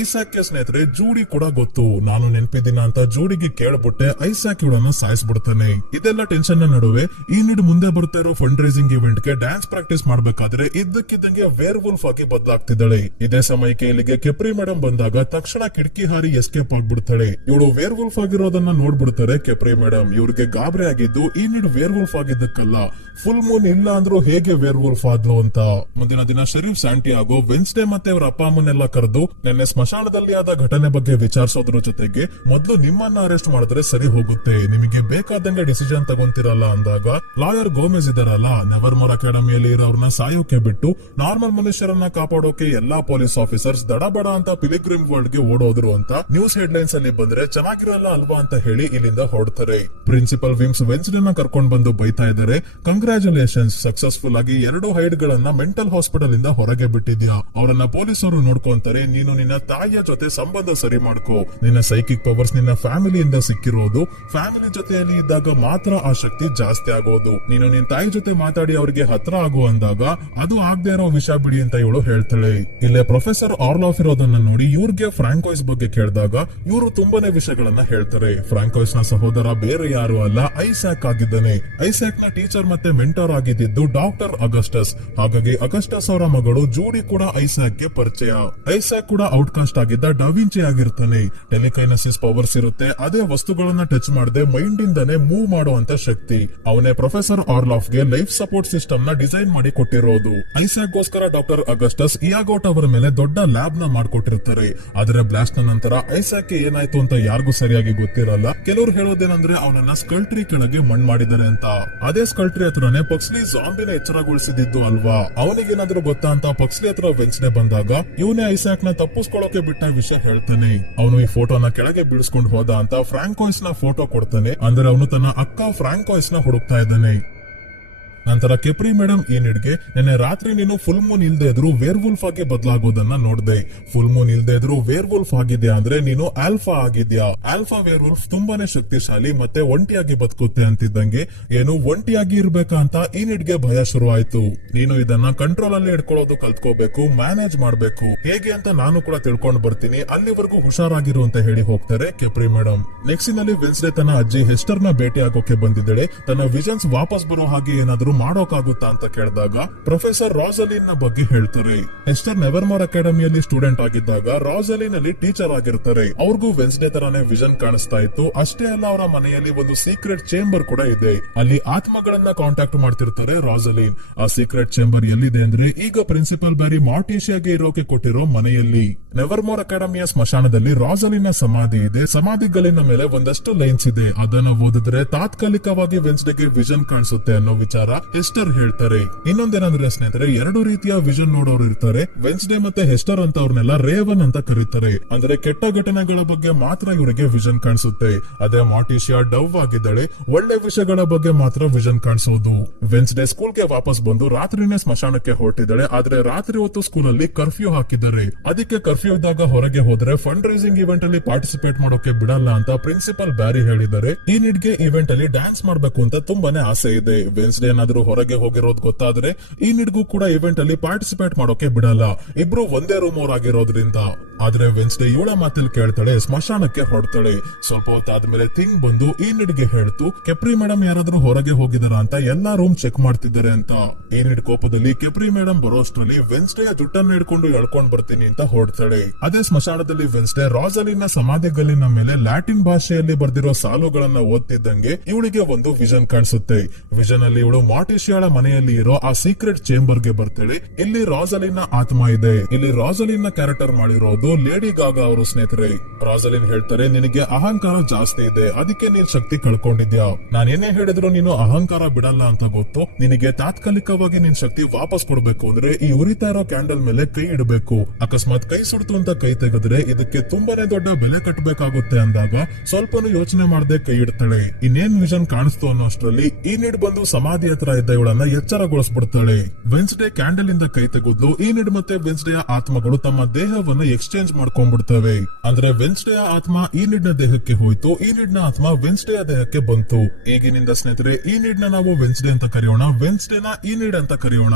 ಐಸಾಕ್ ಸ್ನೇಹಿತರೆ ಜೂಡಿ ಕೂಡ ಗೊತ್ತು. ನಾನು ನೆನ್ಪಿದ್ದೀನ ಅಂತ ಜೂಡಿಗೆ ಕೇಳ್ಬಿಟ್ಟೆ ಐಸಾಕ್ ಇವಳನ್ನ ಸಾಯಿಸ್ಬಿಡ್ತಾನೆ. ಇದೆಲ್ಲ ಟೆನ್ಷನ್ ನಡುವೆ ಈನಿಡ್ ಮುಂದೆ ಬರ್ತಾ ಇರೋ ಫಂಡ್ ರೈಸಿಂಗ್ ಇವೆಂಟ್ ಗೆ ಡ್ಯಾನ್ಸ್ ಪ್ರಾಕ್ಟೀಸ್ ಮಾಡ್ಬೇಕಾದ್ರೆ ಇದ್ದಕ್ಕಿದ್ದಂಗೆ ವೇರ್ ವುಲ್ಫ್ ಆಗಿ ಬದಲಾಗ್ತಿದ್ದಾಳೆ. ಇದೇ ಸಮಯಕ್ಕೆ ಇಲ್ಲಿಗೆ ಕೆಪ್ರಿ ಮೇಡಮ್ ಬಂದಾಗ ತಕ್ಷಣ ಕಿಟಕಿ ಹಾರಿ ಎಸ್ಕೇಪ್ ಆಗ್ಬಿಡ್ತಾಳೆ. ಇವಳು ವೇರ್ ವುಲ್ಫ್ ಆಗಿರೋದನ್ನ ನೋಡ್ಬಿಡ್ತಾರೆ ಕೆಪ್ರಿ ಮೇಡಮ್. ಇವ್ರಿಗೆ ಗಾಬರಿ ಆಗಿದ್ದು ಈನಿಡ್ ವೇರ್ ವುಲ್ಫ್ ಆಗಿದ್ದಕ್ಕಲ್ಲ, ಫುಲ್ ಮೂನ್ ಇಲ್ಲ ಅಂದ್ರೂ ಹೇಗೆ ವೇರ್ ವುಲ್ಫ್ ಆದ್ಲು ಅಂತ. ಮುಂದಿನ ದಿನ ಶರೀಫ್ ಸ್ಯಾಂಟಿಯಾಗೋ ವೆನ್ಸ್ಡೇ ಮತ್ತೆ ಅವ್ರ ಅಪ್ಪ ಅಮ್ಮನ್ನೆಲ್ಲ ಕರೆದು ನಿನ್ನೆ ಸ್ಮಶಾನದಲ್ಲಿ ಆದ ಘಟನೆ ಬಗ್ಗೆ ವಿಚಾರಿಸೋದ್ರ ಜೊತೆಗೆ ಮೊದಲು ನಿಮ್ಮನ್ನ ಅರೆಸ್ಟ್ ಮಾಡಿದ್ರೆ ಸರಿ ಹೋಗುತ್ತೆ, ನಿಮಗೆ ಬೇಕಾದಂಗೆ ಡಿಸಿಷನ್ ತಗೊಂತಿರಲ್ಲ ಅಂದಾಗ ಲಾಯರ್ ಗೋಮೆಸ್ ಇದಾರಲ್ಲ ನೆವರ್ಮೋರ್ ಅಕಾಡೆಮಿಯಲ್ಲಿ ಇರೋರ್ನ ಸಾಯೋಕೆ ಬಿಟ್ಟು ನಾರ್ಮಲ್ ಮನುಷ್ಯರನ್ನ ಕಾಪಾಡೋಕೆ ಎಲ್ಲಾ ಪೊಲೀಸ್ ಆಫೀಸರ್ಸ್ ದಡಬಡ ಅಂತ ಪಿಲಿಗ್ರಿಮ್ ವರ್ಲ್ಡ್ ಗೆ ಓಡೋದ್ರು ಅಂತ ನ್ಯೂಸ್ ಹೆಡ್ಲೈನ್ಸ್ ಅಲ್ಲಿ ಬಂದ್ರೆ ಚೆನ್ನಾಗಿರಲ್ಲ ಅಲ್ವಾ ಅಂತ ಹೇಳಿ ಇಲ್ಲಿಂದ ಹೊರಡ್ತಾರೆ. ಪ್ರಿನ್ಸಿಪಲ್ ವಿಮ್ಸ್ ವೆನ್ಸ್ಡೇನ ಕರ್ಕೊಂಡ್ ಬಂದು ಬೈತಾ ಇದ್ದಾರೆ. ಕಂಗ್ರಾಚುಲೇಷನ್ಸ್, ಸಕ್ಸಸ್ಫುಲ್ ಆಗಿ 2 ಹೈಡ್ ಗಳನ್ನ ಮೆಂಟಲ್ ಹಾಸ್ಪಿಟಲ್ ಇಂದ ಹೊರಗೆ ಬಿಟ್ಟಿದ್ಯಾ. ಅವರನ್ನ ಪೊಲೀಸರು ನೋಡ್ಕೊಂತಾರೆ. ನೀನು ನಿನ್ನ ತಾಯಿಯ ಜೊತೆ ಸಂಬಂಧ ಸರಿ ಮಾಡ್ಕೋ. ನಿನ್ನ ಸೈಕಿಕ್ ಪವರ್ಸ್ ನಿನ್ನ ಫ್ಯಾಮಿಲಿಯಿಂದ ಸಿಕ್ಕಿರೋದು. ಫ್ಯಾಮಿಲಿ ಜೊತೆಯಲ್ಲಿ ಇದ್ದಾಗ ಮಾತ್ರ ಆ ಶಕ್ತಿ ಜಾಸ್ತಿ ಆಗೋದು. ನೀನು ನಿನ್ನ ತಾಯಿ ಜೊತೆ ಮಾತಾಡಿ ಅವರಿಗೆ ಹತ್ರ ಆಗು ಅಂದಾಗ ಅದು ಆಗದೆ ಇರೋ ವಿಷಯ ಬಿಡಿ ಅಂತ ಇವಳು ಹೇಳ್ತಾಳೆ. ಇಲ್ಲೇ ಪ್ರೊಫೆಸರ್ ಆರ್ಲಾಫ್ ಇರೋದನ್ನ ನೋಡಿ ಇವ್ರಿಗೆ ಫ್ರಾಂಕೋಯಿಸ್ ಬಗ್ಗೆ ಕೇಳಿದಾಗ ಇವರು ತುಂಬಾನೇ ವಿಷಯಗಳನ್ನ ಹೇಳ್ತಾರೆ. ಫ್ರಾಂಕೋಯಿಸ್ ನ ಸಹೋದರ ಬೇರೆ ಯಾರು ಅಲ್ಲ ಐಸಾಕ್ ಆಗಿದ್ದಾನೆ. ಐಸಾಕ್ ನ ಟೀಚರ್ ಮತ್ತೆ ಮೆಂಟರ್ ಆಗಿದ್ದು ಡಾಕ್ಟರ್ ಅಗಸ್ಟಸ್. ಹಾಗಾಗಿ ಅಗಸ್ಟಸ್ ಅವರ ಮಗಳು ಜೂಡಿ ಕೂಡ ಐಸಾಕ್ ಗೆ ಪರಿಚಯ. ಐಸಾಕ್ ಕೂಡ ಔಟ್ಕಾಸ್ಟ್ ಆಗಿದ್ದ ಡಾವಿಂಚಿ ಆಗಿರ್ತಾನೆ. ಟೆಲಿಕೈನಸಿಸ್ ಪವರ್ಸ್ ಇರುತ್ತೆ. ಅದೇ ವಸ್ತುಗಳನ್ನ ಟಚ್ ಮಾಡದೆ ಮೈಂಡ್ ಇಂದಾನೆ ಮೂವ್ ಮಾಡುವಂತ ಶಕ್ತಿ. ಅವನೇ ಪ್ರೊಫೆಸರ್ ಆರ್ಲಾಫ್ ಗೆ ಲೈಫ್ ಸಪೋರ್ಟ್ ಸಿಸ್ಟಮ್ ನ ಡಿಸೈನ್ ಮಾಡಿ ಕೊಟ್ಟಿರೋದು. ಐಸಾಕ್ ಗೋಸ್ಕರ ಡಾಕ್ಟರ್ ಅಗಸ್ಟಸ್ ಇಯಾಗೋಟ್ ಅವರ ಮೇಲೆ ದೊಡ್ಡ ಲ್ಯಾಬ್ ನ ಮಾಡ್ಕೊಟ್ಟಿರ್ತಾರೆ. ಆದ್ರೆ ಬ್ಲಾಸ್ಟ್ ನ ನಂತರ ಐಸಾಕ್ ಏನಾಯ್ತು ಅಂತ ಯಾರಿಗೂ ಸರಿಯಾಗಿ ಗೊತ್ತಿರಲ್ಲ. ಕೆಲವರು ಹೇಳೋದೇನಂದ್ರೆ ಅವನನ್ನ ಸ್ಕಲ್ಟ್ರಿ ಕೆಳಗೆ ಮಣ್ಣು ಮಾಡಿದ್ದಾರೆ ಅಂತ. ಅದೇ ಸ್ಕಲ್ಟ್ರಿ ಹತ್ರನೇ ಪಕ್ಸ್ಲಿ ಜಾಂಬಿನ ಎಚ್ಚರಗೊಳಿಸಿದ್ದು ಅಲ್ವಾ. ಅವನಿಗೇನಾದ್ರೂ ಗೊತ್ತಾ ಅಂತ ಪಕ್ಸ್ಲಿ ಹತ್ರ ವೆನ್ಸ್ಡೇ ಬಂದಾಗ ಇವನೇ ಐಸಾಕ್ ನ ತಪ್ಪಿಸ್ಕೊಳ್ಳೋಕೆ ಬಿಟ್ಟ ವಿಷಯ ಹೇಳ್ತಾನೆ. ಅವನು ಈ ಫೋಟೋನ ಕೆಳಗೆ ಬಿಡಿಸ್ಕೊಂಡು ಹೋದ ಅಂತ ಫ್ರಾಂಕೋಯಿಸ್ ನ ಫೋಟೋ ಕೊಡ್ತಾನೆ. ಅಂದ್ರೆ ಅವನು ತನ್ನ ಅಕ್ಕ ಫ್ರಾಂಕೋಯಿಸ್ ನ ಹುಡುಕ್ತಾ ಇದ್ದಾನೆ. ನಂತರ ಕೆಪ್ರಿ ಮೇಡಮ್ ಏನಿಡ್ಗೆ ನಿನ್ನೆ ರಾತ್ರಿ ನೀನು ಫುಲ್ ಮೂನ್ ಇಲ್ದೇ ಇದ್ರು ವೇರ್ ವುಲ್ಫ್ ಆಗಿ ಬದಲಾಗೋದನ್ನ ನೋಡ್ದೆ. ಫುಲ್ ಮೂನ್ ಇಲ್ದೇ ಇದ್ರು ವೇರ್ ವುಲ್ಫ್ ಆಗಿದ್ಯಾ ಅಂದ್ರೆ ನೀನು ಆಲ್ಫಾ ಆಗಿದ್ಯಾ. ಆಲ್ಫಾ ವೇರ್ ವುಲ್ಫ್ ತುಂಬಾನೇ ಶಕ್ತಿಶಾಲಿ ಮತ್ತೆ ಒಂಟಿಯಾಗಿ ಬದುಕುತ್ತೆ ಅಂತಿದ್ದಂಗೆ ಏನು ಒಂಟಿಯಾಗಿ ಇರ್ಬೇಕಾ ಅಂತ ಈನಿಡ್ಗೆ ಭಯ ಶುರು ಆಯ್ತು. ನೀನು ಇದನ್ನ ಕಂಟ್ರೋಲ್ ಅಲ್ಲಿ ಇಟ್ಕೊಳ್ಳೋದು ಕಲ್ತ್ಕೋಬೇಕು, ಮ್ಯಾನೇಜ್ ಮಾಡ್ಬೇಕು. ಹೇಗೆ ಅಂತ ನಾನು ಕೂಡ ತಿಳ್ಕೊಂಡ್ ಬರ್ತೀನಿ, ಅಲ್ಲಿವರೆಗೂ ಹುಷಾರಾಗಿರು ಅಂತ ಹೇಳಿ ಹೋಗ್ತಾರೆ ಕೆಪ್ರಿ ಮೇಡಮ್. ನೆಕ್ಸ್ಟಿನಲ್ಲಿ ವೆನ್ಸ್ಡೇ ತನ್ನ ಅಜ್ಜಿ ಹೆಸ್ಟರ್ ನ ಭೇಟಿ ಆಗೋಕೆ ಬಂದಿದ್ದಾಳೆ. ತನ್ನ ವಿಷನ್ಸ್ ವಾಪಸ್ ಬರೋ ಹಾಗೆ ಏನಾದ್ರು ಮಾಡೋಕಾಗುತ್ತಾ ಅಂತ ಕೇಳಿದಾಗ ಪ್ರೊಫೆಸರ್ ರಾಸಲಿನ್ ನ ಬಗ್ಗೆ ಹೇಳ್ತಾರೆ. ಹೆಸ್ಟರ್ ನೆವರ್ಮೋರ್ ಅಕಾಡೆಮಿಯಲ್ಲಿ ಸ್ಟೂಡೆಂಟ್ ಆಗಿದ್ದಾಗ ರಾಸಲಿನ್ ಅಲ್ಲಿ ಟೀಚರ್ ಆಗಿರ್ತಾರೆ. ಅವ್ರಿಗೂ ವೆನ್ಸ್ಡೇ ತರಾನೇ ವಿಷನ್ ಕಾಣಿಸ್ತಾ ಇತ್ತು. ಅಷ್ಟೇ ಅಲ್ಲ, ಅವರ ಮನೆಯಲ್ಲಿ ಒಂದು ಸೀಕ್ರೆಟ್ ಚೇಂಬರ್ ಕೂಡ ಇದೆ. ಅಲ್ಲಿ ಆತ್ಮಗಳನ್ನ ಕಾಂಟ್ಯಾಕ್ಟ್ ಮಾಡ್ತಿರ್ತಾರೆ ರಾಸಲಿನ್. ಆ ಸೀಕ್ರೆಟ್ ಚೇಂಬರ್ ಎಲ್ಲಿದೆ ಅಂದ್ರೆ ಈಗ ಪ್ರಿನ್ಸಿಪಲ್ ಬ್ಯಾರಿ ಮಾರ್ಟಿಷಿಯಾಗೆ ಇರೋಕೆ ಕೊಟ್ಟಿರೋ ಮನೆಯಲ್ಲಿ. ನೆವರ್ಮೋರ್ ಅಕಾಡೆಮಿಯ ಸ್ಮಶಾನದಲ್ಲಿ ರಾಸಲಿನ್ ಸಮಾಧಿ ಇದೆ. ಸಮಾಧಿಗಳಿನ ಮೇಲೆ ಒಂದಷ್ಟು ಲೈನ್ಸ್ ಇದೆ. ಅದನ್ನ ಓದಿದ್ರೆ ತಾತ್ಕಾಲಿಕವಾಗಿ ವೆನ್ಸ್ಡೇಗೆ ವಿಷನ್ ಕಾಣಿಸುತ್ತೆ ಅನ್ನೋ ವಿಚಾರ ಹೆಸ್ಟರ್ ಹೇಳ್ತಾರೆ. ಇನ್ನೊಂದೇನಂದ್ರೆ ಸ್ನೇಹಿತರೆ, ಎರಡು ರೀತಿಯ ವಿಷನ್ ನೋಡೋರು ಇರ್ತಾರೆ. ವೆನ್ಸ್ಡೇ ಮತ್ತೆ ಹೆಸ್ಟರ್ ಅಂತ ಅವ್ರನ್ನೆಲ್ಲ ರೇವನ್ ಅಂತ ಕರೀತಾರೆ. ಅಂದ್ರೆ ಕೆಟ್ಟ ಘಟನೆಗಳ ಬಗ್ಗೆ ಮಾತ್ರ ಇವರಿಗೆ ವಿಷನ್ ಕಾಣಿಸುತ್ತೆ. ಅದೇ ಮಾರ್ಟಿಶಿಯಾ ಡವ್ ಆಗಿದ್ದಾಳೆ, ಒಳ್ಳೆ ವಿಷಯಗಳ ಬಗ್ಗೆ ಮಾತ್ರ ವಿಷನ್ ಕಾಣಿಸೋದು. ವೆನ್ಸ್ಡೇ ಸ್ಕೂಲ್ಗೆ ವಾಪಸ್ ಬಂದು ರಾತ್ರಿನೇ ಸ್ಮಶಾನಕ್ಕೆ ಹೊರಟಿದ್ದಾಳೆ. ಆದ್ರೆ ರಾತ್ರಿ ಹೊತ್ತು ಸ್ಕೂಲಲ್ಲಿ ಕರ್ಫ್ಯೂ ಹಾಕಿದ್ದಾರೆ. ಅದಕ್ಕೆ ಕರ್ಫ್ಯೂ ಇದ್ದಾಗ ಹೊರಗೆ ಹೋದ್ರೆ ಫಂಡ್ ರೈಸಿಂಗ್ ಇವೆಂಟ್ ಅಲ್ಲಿ ಪಾರ್ಟಿಸಿಪೇಟ್ ಮಾಡೋಕೆ ಬಿಡಲ್ಲ ಅಂತ ಪ್ರಿನ್ಸಿಪಲ್ ಬ್ಯಾರಿ ಹೇಳಿದ್ದಾರೆ. ಈ ನಿಡ್ಗೆ ಇವೆಂಟ್ ಅಲ್ಲಿ ಡ್ಯಾನ್ಸ್ ಮಾಡ್ಬೇಕು ಅಂತ ತುಂಬಾನೇ ಆಸೆ ಇದೆ. ವೆನ್ಸ್ಡೇ ಏನಾದ್ರೂ ಹೊರಗೆ ಹೋಗಿರೋದು ಗೊತ್ತಾದ್ರೆ ಈ ನಿಡ್ಗೂ ಕೂಡ ಇವೆಂಟ್ ಅಲ್ಲಿ ಪಾರ್ಟಿಸಿಪೇಟ್ ಮಾಡೋಕೆ ಬಿಡಲ್ಲ. ಇಬ್ರು ಒಂದೇ ರೂಮ್ ಅವ್ರ ಆಗಿರೋದ್ರಿಂದ. ಆದ್ರೆ ವೆನ್ಸ್ಡೇ ಇವಳ ಮಾತಲ್ಲಿ ಕೇಳ್ತಾಳೆ, ಸ್ಮಶಾನಕ್ಕೆ ಹೊರಡ್ತಾಳೆ. ಸ್ವಲ್ಪ ಹೊತ್ತಾದ್ಮೇಲೆ ಥಿಂಗ್ ಬಂದು ಈ ನಿಡ್ಗೆ ಹೇಳ್ತು, ಕೆಪ್ರಿ ಮೇಡಮ್ ಯಾರಾದ್ರೂ ಹೊರಗೆ ಹೋಗಿದಾರ ಅಂತ ಎಲ್ಲಾ ರೂಮ್ ಚೆಕ್ ಮಾಡ್ತಿದ್ದಾರೆ ಅಂತ. ಈ ನಿಡ್ ಕೋಪದಲ್ಲಿ ಕೆಪ್ರಿ ಮೇಡಮ್ ಬರೋಷ್ಟ್ರಲ್ಲಿ ವೆನ್ಸ್ಡೇ ಜುಟ್ಟನ್ನ ಹಿಡ್ಕೊಂಡು ಎಳ್ಕೊಂಡ್ ಬರ್ತೀನಿ ಅಂತ ಹೊರಡ್ತಾಳೆ. ಅದೇ ಸ್ಮಶಾನದಲ್ಲಿ ವೆನ್ಸ್ಡೇ ರಾಜಲಿನ ಸಮಾಧಿ ಗಲ್ಲಿನ ಮೇಲೆ ಲ್ಯಾಟಿನ್ ಭಾಷೆಯಲ್ಲಿ ಬರ್ದಿರೋ ಸಾಲುಗಳನ್ನ ಓದ್ತಿದ್ದಂಗೆ ಇವಳಿಗೆ ಒಂದು ವಿಷನ್ ಕಾಣಿಸುತ್ತೆ. ವಿಷನ್ ಅಲ್ಲಿ ಇವಳು ಮಾರ್ಟಿಶಿಯಾಳ ಮನೆಯಲ್ಲಿ ಇರೋ ಆ ಸೀಕ್ರೆಟ್ ಚೇಂಬರ್ ಗೆ ಬರ್ತಾಳೆ. ಇಲ್ಲಿ ರಾಜಲಿನ ಆತ್ಮ ಇದೆ. ಇಲ್ಲಿ ರಾಜಲಿನ ಕ್ಯಾರೆಕ್ಟರ್ ಮಾಡಿರೋದು ಲೇಡಿ ಗಾಗಾ ಅವರು ಸ್ನೇಹಿತರೆ. ರಾಜಲಿನ್ ಹೇಳ್ತಾರೆ, ನಿನಗೆ ಅಹಂಕಾರ ಜಾಸ್ತಿ ಇದೆ, ಅದಕ್ಕೆ ನೀನ್ ಶಕ್ತಿ ಕಳ್ಕೊಂಡಿದ್ಯಾ. ನಾನೇನೇ ಹೇಳಿದ್ರು ನೀನು ಅಹಂಕಾರ ಬಿಡಲ್ಲ ಅಂತ ಗೊತ್ತು. ನಿನಗೆ ತಾತ್ಕಾಲಿಕವಾಗಿ ನಿನ್ ಶಕ್ತಿ ವಾಪಸ್ ಕೊಡ್ಬೇಕು ಅಂದ್ರೆ ಈ ಉರಿತಾ ಇರೋ ಕ್ಯಾಂಡಲ್ ಮೇಲೆ ಕೈ ಇಡಬೇಕು. ಅಕಸ್ಮಾತ್ ಕೈ ಸುಡ್ತು ಅಂತ ಕೈ ತೆಗೆದ್ರೆ ಇದಕ್ಕೆ ತುಂಬಾನೇ ದೊಡ್ಡ ಬೆಲೆ ಕಟ್ಟಬೇಕಾಗುತ್ತೆ ಅಂದಾಗ ಸ್ವಲ್ಪನೂ ಯೋಚನೆ ಮಾಡದೆ ಕೈ ಇಡ್ತಾಳೆ. ಇನ್ನೇನ್ ವಿಷನ್ ಕಾಣಿಸ್ತು ಅನ್ನೋಷ್ಟ್ರಲ್ಲಿ ಈ ನಿಡ್ ಬಂದು ಸಮಾಧಿ ಹತ್ರ ಇದ್ದ ಇವಳನ್ನ ಎಚ್ಚರಗೊಳಿಸ್ಬಿಡ್ತಾಳೆ. ವೆನ್ಸ್ಡೇ ಕ್ಯಾಂಡಲ್ ಇಂದ ಕೈ ತೆಗೆದು ಈ ನಿಡ್ ಮತ್ತೆ ವೆನ್ಸ್ಡೇಯ ಆತ್ಮಗಳು ತಮ್ಮ ದೇಹವನ್ನ ಎಕ್ಸ್ಚೇಂಜ್ ಮಾಡ್ಕೊಂಡ್ಬಿಡ್ತವೆ. ಅಂದ್ರೆ ವೆನ್ಸ್ಡೇಯ ಆತ್ಮ ಈ ನಿಡ್ನ ದೇಹಕ್ಕೆ ಹೋಯ್ತು, ಈ ನಿಡ್ನ ಆತ್ಮ ವೆನ್ಸ್ಡೇಯ ದೇಹಕ್ಕೆ ಬಂತು. ಈಗಿನಿಂದ ಸ್ನೇಹಿತರೆ ಈ ನಿಡ್ನ ನಾವು ವೆನ್ಸ್ಡೇ ಅಂತ ಕರೆಯೋಣ, ವೆನ್ಸ್ಡೇನ ಈ ನಿಡ್ ಅಂತ ಕರೆಯೋಣ.